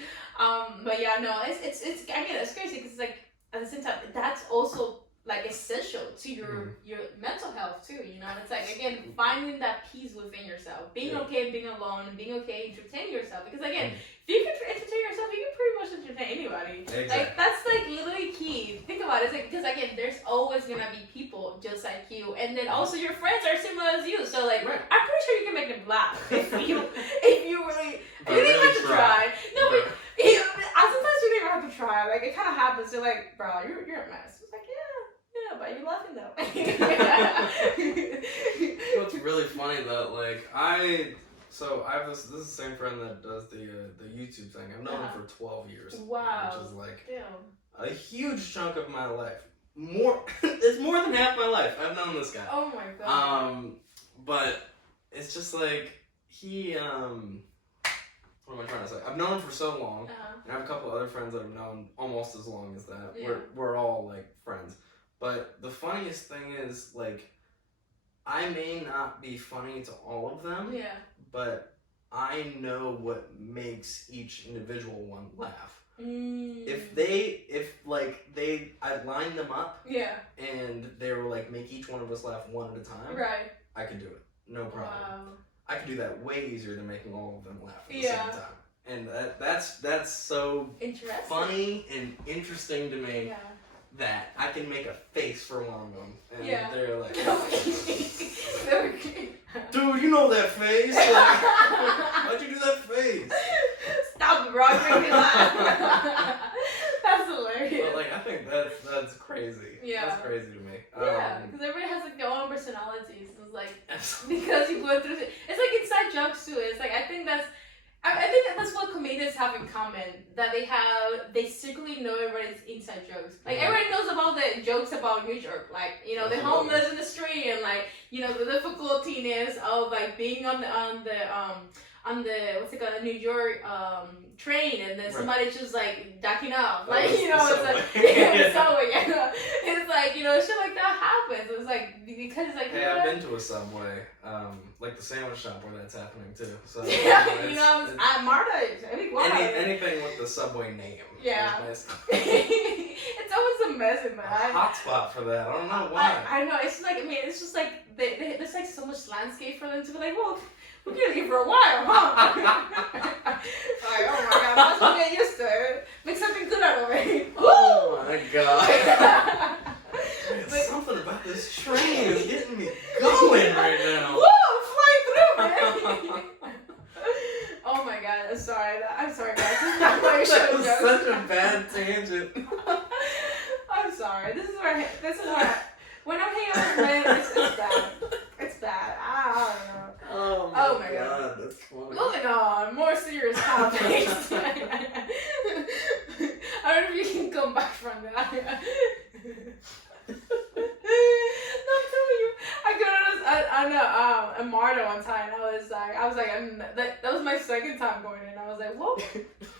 But yeah, no, it's I mean, it's crazy because, like, at the same time, that's also like essential to your mental health too. You know, it's like, again, finding that peace within yourself, being okay being alone, and being okay entertaining yourself. Because again, if you can entertain yourself, you can pretty much entertain anybody. Exactly. Like, that's like literally key. Think about it. It's like, because again, there's always gonna be people just like you, and then also your friends are similar as you. So like, I'm pretty sure you can make them laugh if you really. You don't even have to try. No, but sometimes you don't even have to try. Like, it kind of happens. You're like, bro, you're a mess. It's like, yeah, but you're laughing though. What's really funny though, like I have this is the same friend that does the YouTube thing. I've known him for 12 years. Wow. Which is like a huge chunk of my life. It's more than half my life. I've known this guy. Oh my god. But it's just like he what am I trying to say? I've known him for so long. And I have a couple other friends that I've known almost as long as that. Yeah. We're all like friends. But the funniest thing is, like, I may not be funny to all of them. Yeah. But I know what makes each individual one laugh. If I lined them up. Yeah. And they were like, make each one of us laugh one at a time. Right. I could do it. No problem. Wow. I could do that way easier than making all of them laugh at the same time. And that's so funny and interesting to me. Yeah. That I can make a face for one of them, and they're like, dude, you know that face? Like, why'd you do that face? Stop it, bro. Make me laugh. That's hilarious. But like, I think that's crazy. Yeah. That's crazy to me. Yeah, because everybody has like their own personalities. It's like, because you go through it. It's like inside jokes too. It's like, I think that's what comedians have in common, that they secretly know everybody's inside jokes. Like, everybody knows about the jokes about New York, like, you know, the homeless in the street, and like, you know, the difficultiness of like being on what's it called, New York train, and then somebody's just like ducking up, Oh, like it's you know, the it's like subway. the subway, yeah. It's like shit like that happens. It's like because it's like Hey, I've been to a Subway, like the sandwich shop where that's happening too. So yeah, it's I'm Marta. anything with the Subway name. Yeah. Is It's always a mess in my a hot spot for that. I don't know why. I know. It's just like, I mean, it's just like there's like so much landscape for them to be like, well, we're gonna here for a while, huh? Like, oh my god, I must get used to it. Make something good out of it. Oh my god. But, something about this train is getting me going right now. Whoa, flying through, man. Oh my god, I'm sorry, guys. This is not my show. That was such a bad tangent. I'm sorry. This is where when I'm hanging out with men, it's bad. It's bad. I don't know. Oh my god, that's funny. Moving on, more serious topics. I don't know if you can come back from that. No, I'm telling you, I got on a Marta one time. I was like, that was my second time going in. I was like, well,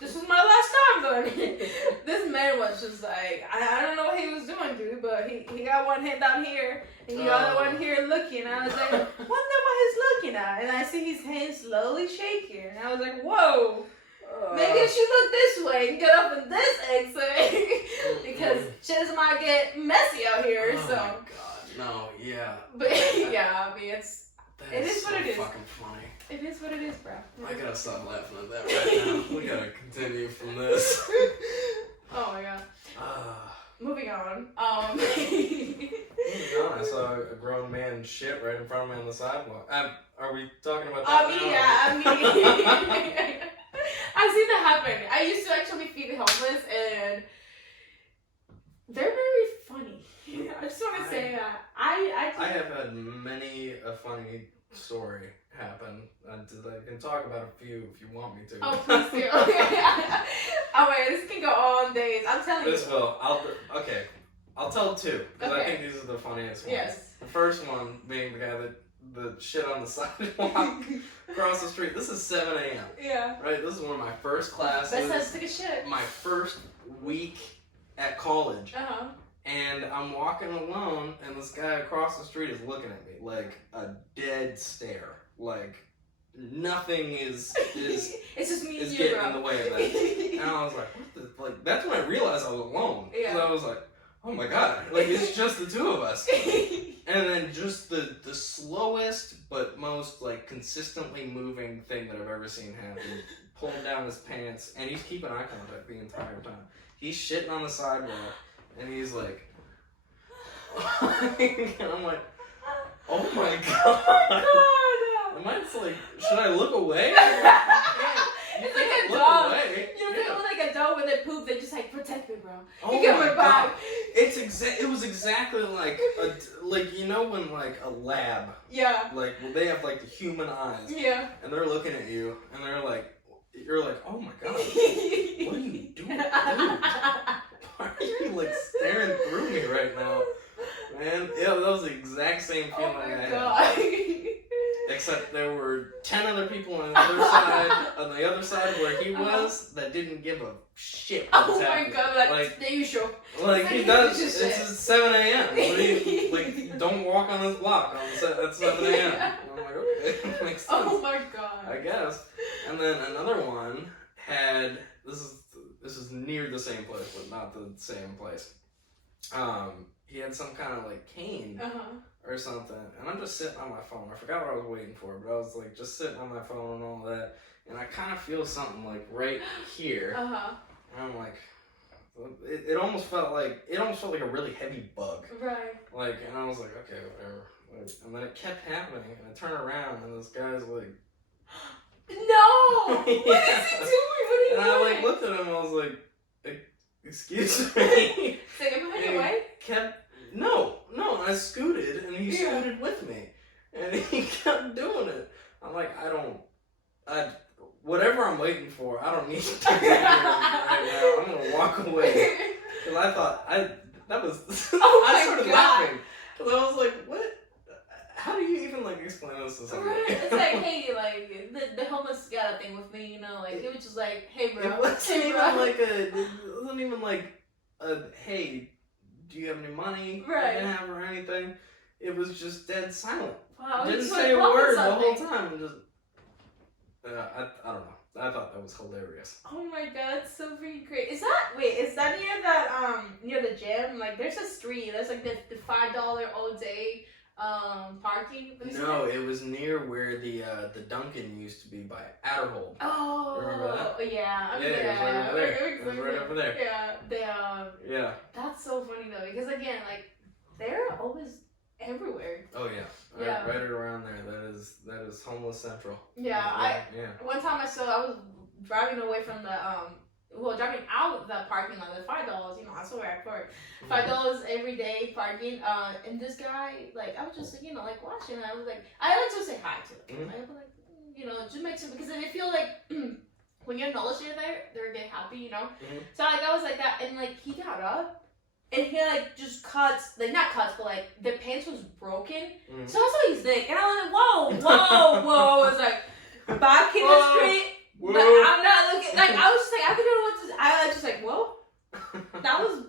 this was my last time going in. This man was just like, I don't know what he was doing, dude, but he got one hand down here and he got the one here looking. I was like, wonder what he's looking at, and I see his hand slowly shaking, and I was like, whoa. Maybe you should look this way and get up in this exit because shit might get messy out here. Oh so. my god, no, yeah. But yeah, I mean, it is so what it is. Fucking funny. It is what it is, bro. I gotta stop laughing at that right now. We gotta continue from this. Oh my god. Moving on. Moving on, I saw a grown man shit right in front of me on the sidewalk. Are we talking about that yeah, I've seen that happen. I used to actually feed the homeless, and they're very funny. I just want to say that. I have had many a funny story happen. I can talk about a few if you want me to. Oh, please do. Oh wait, this can go on days. I'm telling you. This will. I'll tell two because I think these are the funniest ones. Yes. The first one being the guy the shit on the sidewalk across the street. This is 7 a.m. Yeah. Right? This is one of my first classes. Best time to take a shit. My first week at college. Uh-huh. And I'm walking alone, and this guy across the street is looking at me like a dead stare. Like nothing is it's just me and you, getting bro. in the way of that. And I was like, what the, like that's when I realized I was alone. Yeah. 'Cause I was like, oh my god, like it's just the two of us. And then just the slowest but most like consistently moving thing that I've ever seen happen. Pulling down his pants, and he's keeping eye contact the entire time. He's shitting on the sidewalk, and he's like, and I'm like, oh my god. Am I just like, should I look away? It's like a dog. Away. You know, like a dog when they poop, they just like protect me, bro. Oh you get my my back. It was exactly like like you know when like a lab. Yeah. Like well, they have like the human eyes. Yeah. And they're looking at you, and they're like, you're like, oh my god, what are you doing? Dude? Why are you like staring through me right now, man? Yeah, that was the exact same feeling I had. God. Except there were 10 other people on the other side where he was that didn't give a shit. Oh my god, like the usual. Like he does. It's 7 a.m. What do you, like, don't walk on this block at 7 a.m. And I'm like, okay, makes sense. Oh my god. I guess. And then another one had this is near the same place, but not the same place. He had some kind of like cane. Or something, and I'm just sitting on my phone. I forgot what I was waiting for, but I was like just sitting on my phone and all that, and I kind of feel something like right here. And I'm like, it almost felt like a really heavy bug. Right. Like, and I was like, okay, whatever. Like, and then it kept happening, and I turn around, and this guy's like, no! What is he doing? What are you and doing? I like looked at him, I was like, excuse me. So you're moving away? No, I scooted, and he scooted with me, and he kept doing it. I'm like, whatever I'm waiting for, I don't need to do that right now. I'm gonna walk away. Because I thought, Oh I my started God. laughing. Because I was like, what? how do you even like explain this to somebody? Right. It's like, hey, like the homeless got a thing with me, you know, like it was just like, hey bro. It wasn't hey, even bro. like it wasn't even like a hey, do you have any money? Right. I didn't have or anything. It was just dead silent. Wow, Didn't just say a like word something. the whole time. And just I don't know. I thought that was hilarious. Oh my god, it's so freaking great. Is that near that near the gym? Like there's a street, there's like the $5 all day parking. No, it was near where the Dunkin' used to be by Adderhold. Oh, remember that? Yeah, Yeah, it was right over there. It was right over there. Yeah, Yeah. That's so funny though, because again, like they're always everywhere. Oh yeah. Yeah. Right around there. That is homeless central. Yeah, yeah. One time I was driving away from the driving out the parking lot, the $5, you know, that's where I park. $5 every day parking. And this guy, like, I was just, you know, like watching. And I was like, I like to say hi to him. I was like, you know, just makes it because I feel like when you acknowledge you're there, they're getting happy, you know. So like I was like that, and like he got up. And he like just cuts, like not cuts, but like the pants was broken. So I saw his dick, and I was like, whoa. I was like, back in the street, but I'm not looking. Like I was just like, I didn't know what to. I was just like, whoa, that was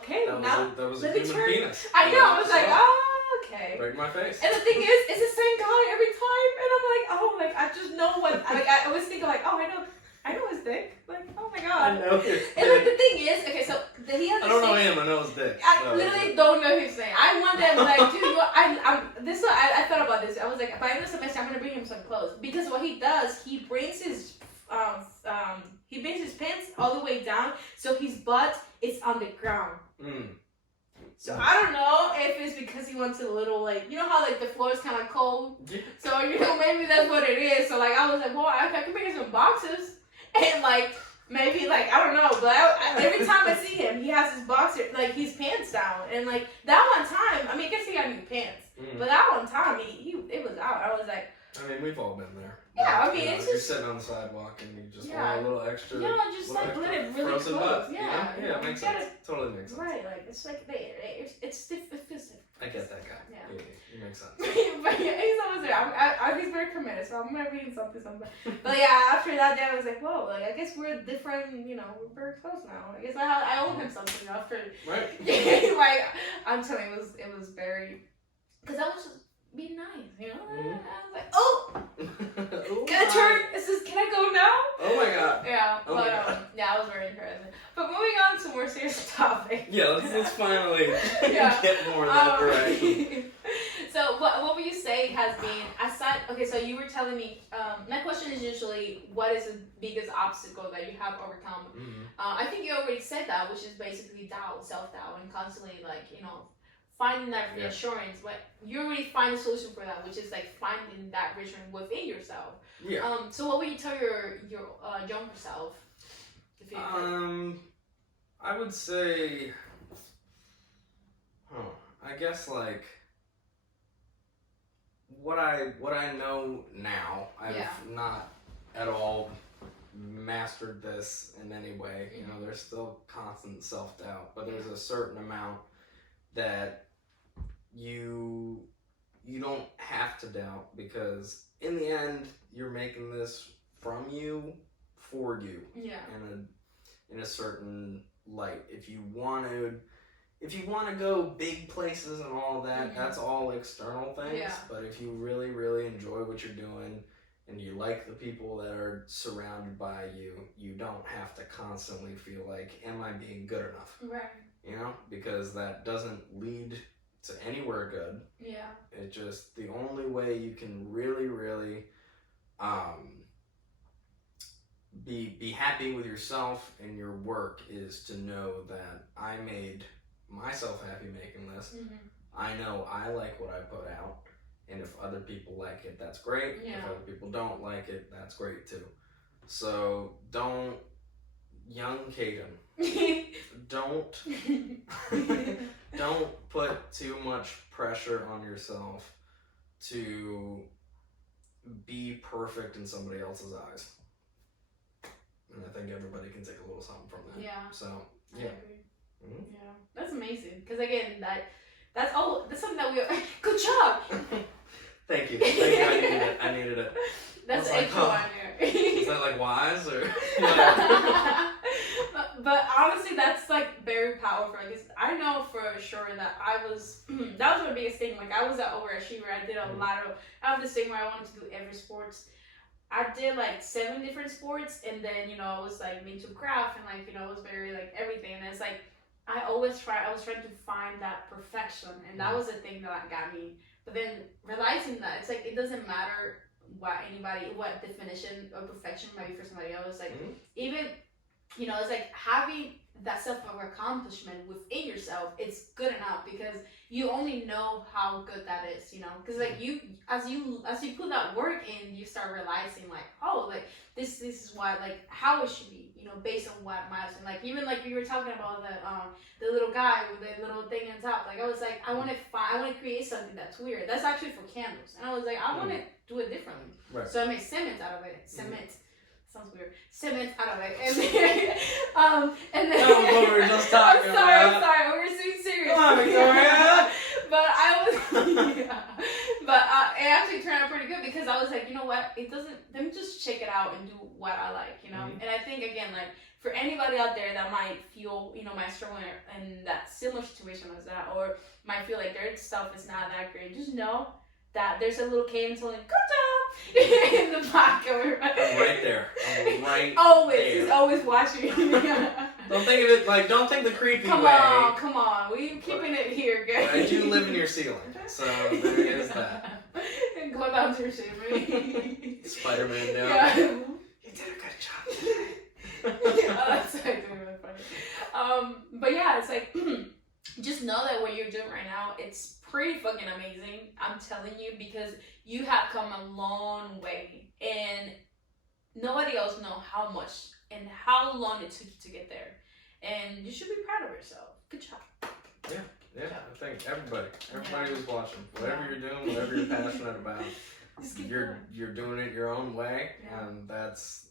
okay. That was a human penis. I know. I was like, oh, okay. Break my face. And the thing is, it's the same guy every time, and I'm like, oh, like I just know what. Like I always think like, oh, I know his dick. Like, oh my god. I know his dick. And like the thing is, okay, so he has. I don't know him. I know his dick. I literally don't know his name. I want them like, dude. I thought about this. I was like, by the end of the semester, I'm gonna bring him some clothes because what he does, he brings his pants all the way down, so his butt is on the ground. So I don't know if it's because he wants a little like, you know how like the floor is kind of cold. Yeah. So you know maybe that's what it is. So like I was like, well, I can bring him some boxes. And like maybe like I don't know, but every time I see him, he has his boxer like his pants down, and like that one time, I mean, I guess he got new pants, but that one time it was out. I was like, I mean, we've all been there. Yeah, I mean, it's just you're sitting on the sidewalk and you just want a little extra. You know, just like let it really close. Butt, yeah, you know? Yeah, it makes sense. Totally makes sense. Right, like it's like it's stiff. It feels different. I get that guy. Yeah, it makes sense. But yeah, he's almost there. He's very committed, so I'm gonna read something. But yeah, after that day, I was like, whoa, like I guess we're different. You know, we're very close now. I guess I owe him something after. Right. Like I'm telling you, it was very, because I was just being nice, you know. I was like, oh, can I turn? Can I go now? Oh my god. Yeah. Oh my god. Yeah, I was very interested. But moving on to more serious topics. Yeah, let's finally get more in that direction. So what would you say has been aside? Okay, so you were telling me. My question is usually, what is the biggest obstacle that you have overcome? I think you already said that, which is basically doubt, self-doubt, and constantly like finding that reassurance. But you already find a solution for that, which is like finding that reassurance within yourself. Yeah. So what would you tell your younger self? If you I would say, I guess like what I know now. I've not at all mastered this in any way. You know, there's still constant self-doubt, but there's a certain amount that you don't have to doubt, because in the end you're making this from you for you. Yeah. In a certain light. If you want to go big places and all that, that's all external things. Yeah. But if you really, really enjoy what you're doing and you like the people that are surrounded by you, you don't have to constantly feel like, am I being good enough? Right. You know, because that doesn't lead to anywhere good. Yeah. It just, the only way you can really, really be happy with yourself and your work is to know that I made myself happy making this. I know I like what I put out, and if other people like it, that's great. Yeah. If other people don't like it, that's great too. So young Caden, don't put too much pressure on yourself to be perfect in somebody else's eyes. And I think everybody can take a little something from that. Yeah. So, I yeah. agree. Yeah, that's amazing. Because again, That's something that we. Good job. Thank you. I needed it. That's like, extra on here. Is that like wise or? But honestly, that's like very powerful. Like, I know for sure that I was. That was my biggest thing. Like, I was an overachiever. I did a lot of. I have this thing where I wanted to do every sports. I did like 7 different sports, and then I was like into craft and like it was very like everything. And it's like I was trying to find that perfection, and that was the thing that got me. But then realizing that it's like it doesn't matter what definition of perfection might be for somebody else. Like even it's like having that self accomplishment within yourself, it's good enough because you only know how good that is, because like as you put that work in, you start realizing like, oh, like this is what like how it should be, based on what matters. And like even like we were talking about the little guy with the little thing on top, like I was like I want to create something that's weird. That's actually for candles, and I was like I want to do it differently. Right. So I made cement out of it. Sounds weird. Cement out of it, and then and then. That was what we were just talking about. I'm sorry. We were being serious. Come on, Victoria. But I was, but it actually turned out pretty good because I was like, you know what? It doesn't. Let me just check it out and do what I like, And I think again, like for anybody out there that might feel, might struggle in that similar situation as that, or might feel like their stuff is not that great, just know that there's a little Caden telling good job in the back of her. I'm right there. I'm right always. there. He's always watching. Don't think of it like, don't think the creepy come way. Come on. We keeping it here, guys. I do live in your ceiling, so there is that. And go down to your ceiling. Spider-Man down. Yeah. You did a good job today. Yeah, that's actually really funny. But yeah, it's like, just know that what you're doing right now, it's pretty fucking amazing. I'm telling you, because you have come a long way, and nobody else knows how much and how long it took you to get there, and you should be proud of yourself. Good job. Yeah. I think everybody who's watching, whatever you're doing, whatever you're passionate about, you're doing it your own way, and that's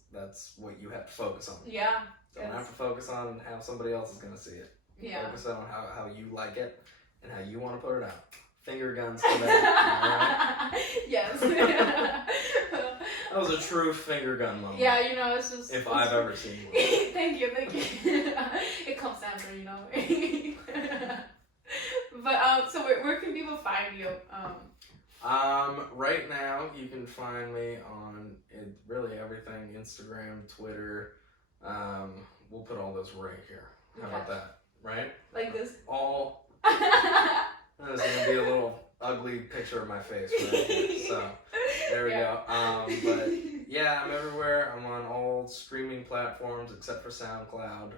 what you have to focus on. Yeah. Don't have to focus on how somebody else is gonna see it. Yeah. Focus on how you like it and how you want to put it out. Finger guns to that. Right? Yes. That was a true finger gun moment. Yeah, it's just. If I've ever seen one. Thank you. It comes after, But so where can people find you? Right now you can find me on really everything: Instagram, Twitter. We'll put all those right here. How about that? Right? Like this. All. There's gonna be a little ugly picture of my face right here. So there we go. But yeah, I'm everywhere. I'm on all streaming platforms except for SoundCloud.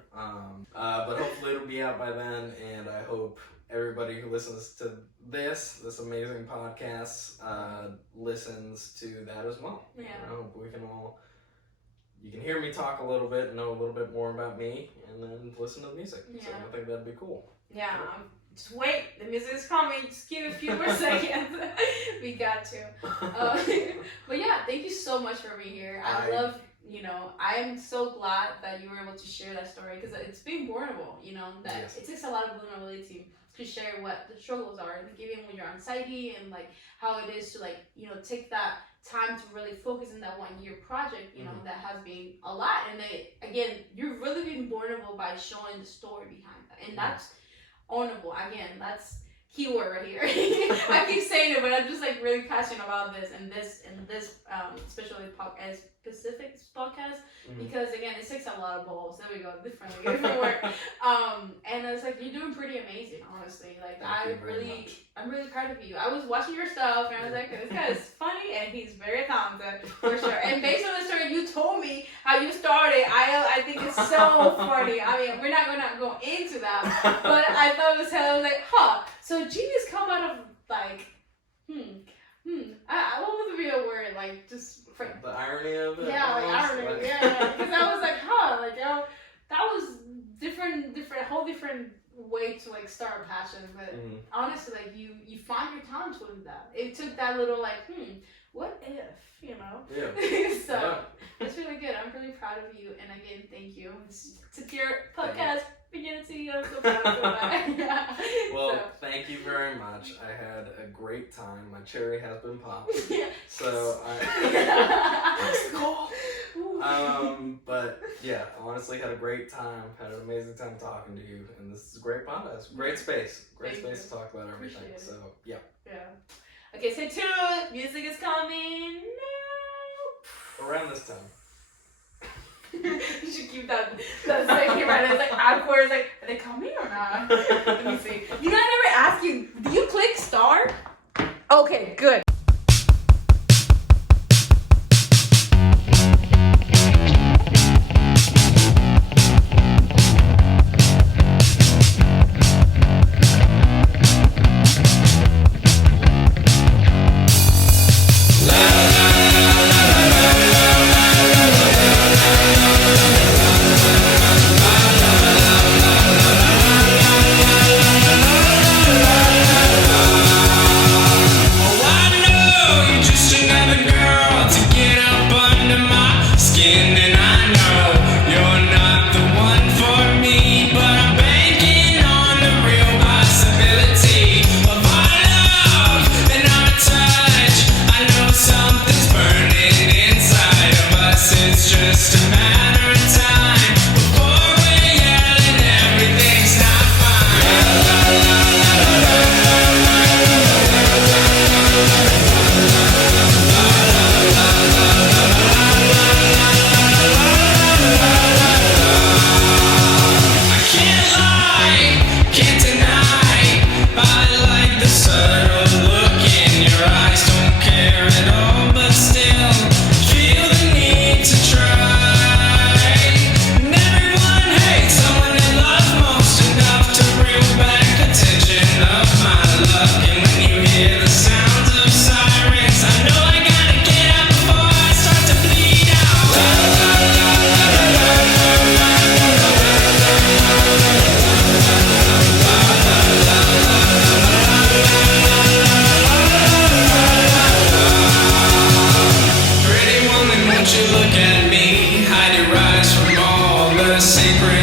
But hopefully it'll be out by then, and I hope everybody who listens to this amazing podcast listens to that as well. Yeah. You can hear me talk a little bit, know a little bit more about me, and then listen to the music. Yeah. So I think that'd be cool. Yeah. Just wait, the music is coming. Just give it a few more seconds. We got to. But yeah, thank you so much for being here. I'm so glad that you were able to share that story, because it's being vulnerable, that Yes. It takes a lot of vulnerability to share what the struggles are, like even with your anxiety, and like how it is to like, take that time to really focus in that 1 year project, that has been a lot. And again, you've really been vulnerable by showing the story behind that. And that's honorable. Again, that's keyword right here. I keep saying it, but I'm just like really passionate about this and this especially specific podcast, because again, it takes a lot of balls. There we go, different word. And it's like you're doing pretty amazing, honestly. Like I'm really proud of you. I was watching your stuff and I was like, this guy is funny and he's very talented for sure. And based on the story you told me how you started, I think it's so funny. I mean, we're not gonna go into that, but I thought it was hell. I was like, so genius come out of like, what would be a word, like just the irony of it. Yeah, like irony. Yeah, because I was like, that was whole different way to like start a passion. But honestly, like you find your talent with that. It took that little like, what if, you know? Yeah. So Yeah. it's really good. I'm really proud of you. And again, thank you. To your podcast beginning, I'm so proud of you. Well, So. thank you very much. I had a great time. My cherry has been popped. Yeah. So that's the call. But yeah, honestly had a great time. Had an amazing time talking to you, and this is a great podcast. Great space. Great Thank space you. to talk about everything. Appreciate it. So yeah. Yeah. Okay, stay tuned. Music is coming now. Around this time. You should keep that second right. It's like awkward. It's like, are they coming or not? Let me see. You know, I never asked you. Do you click star? Okay, good.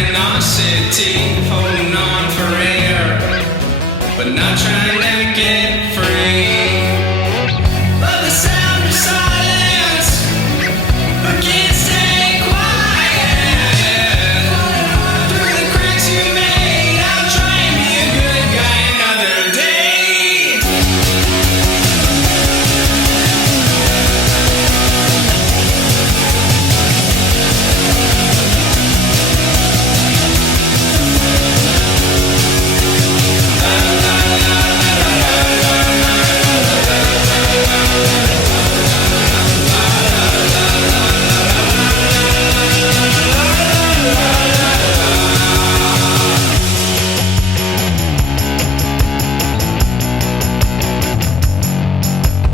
Synchronicity.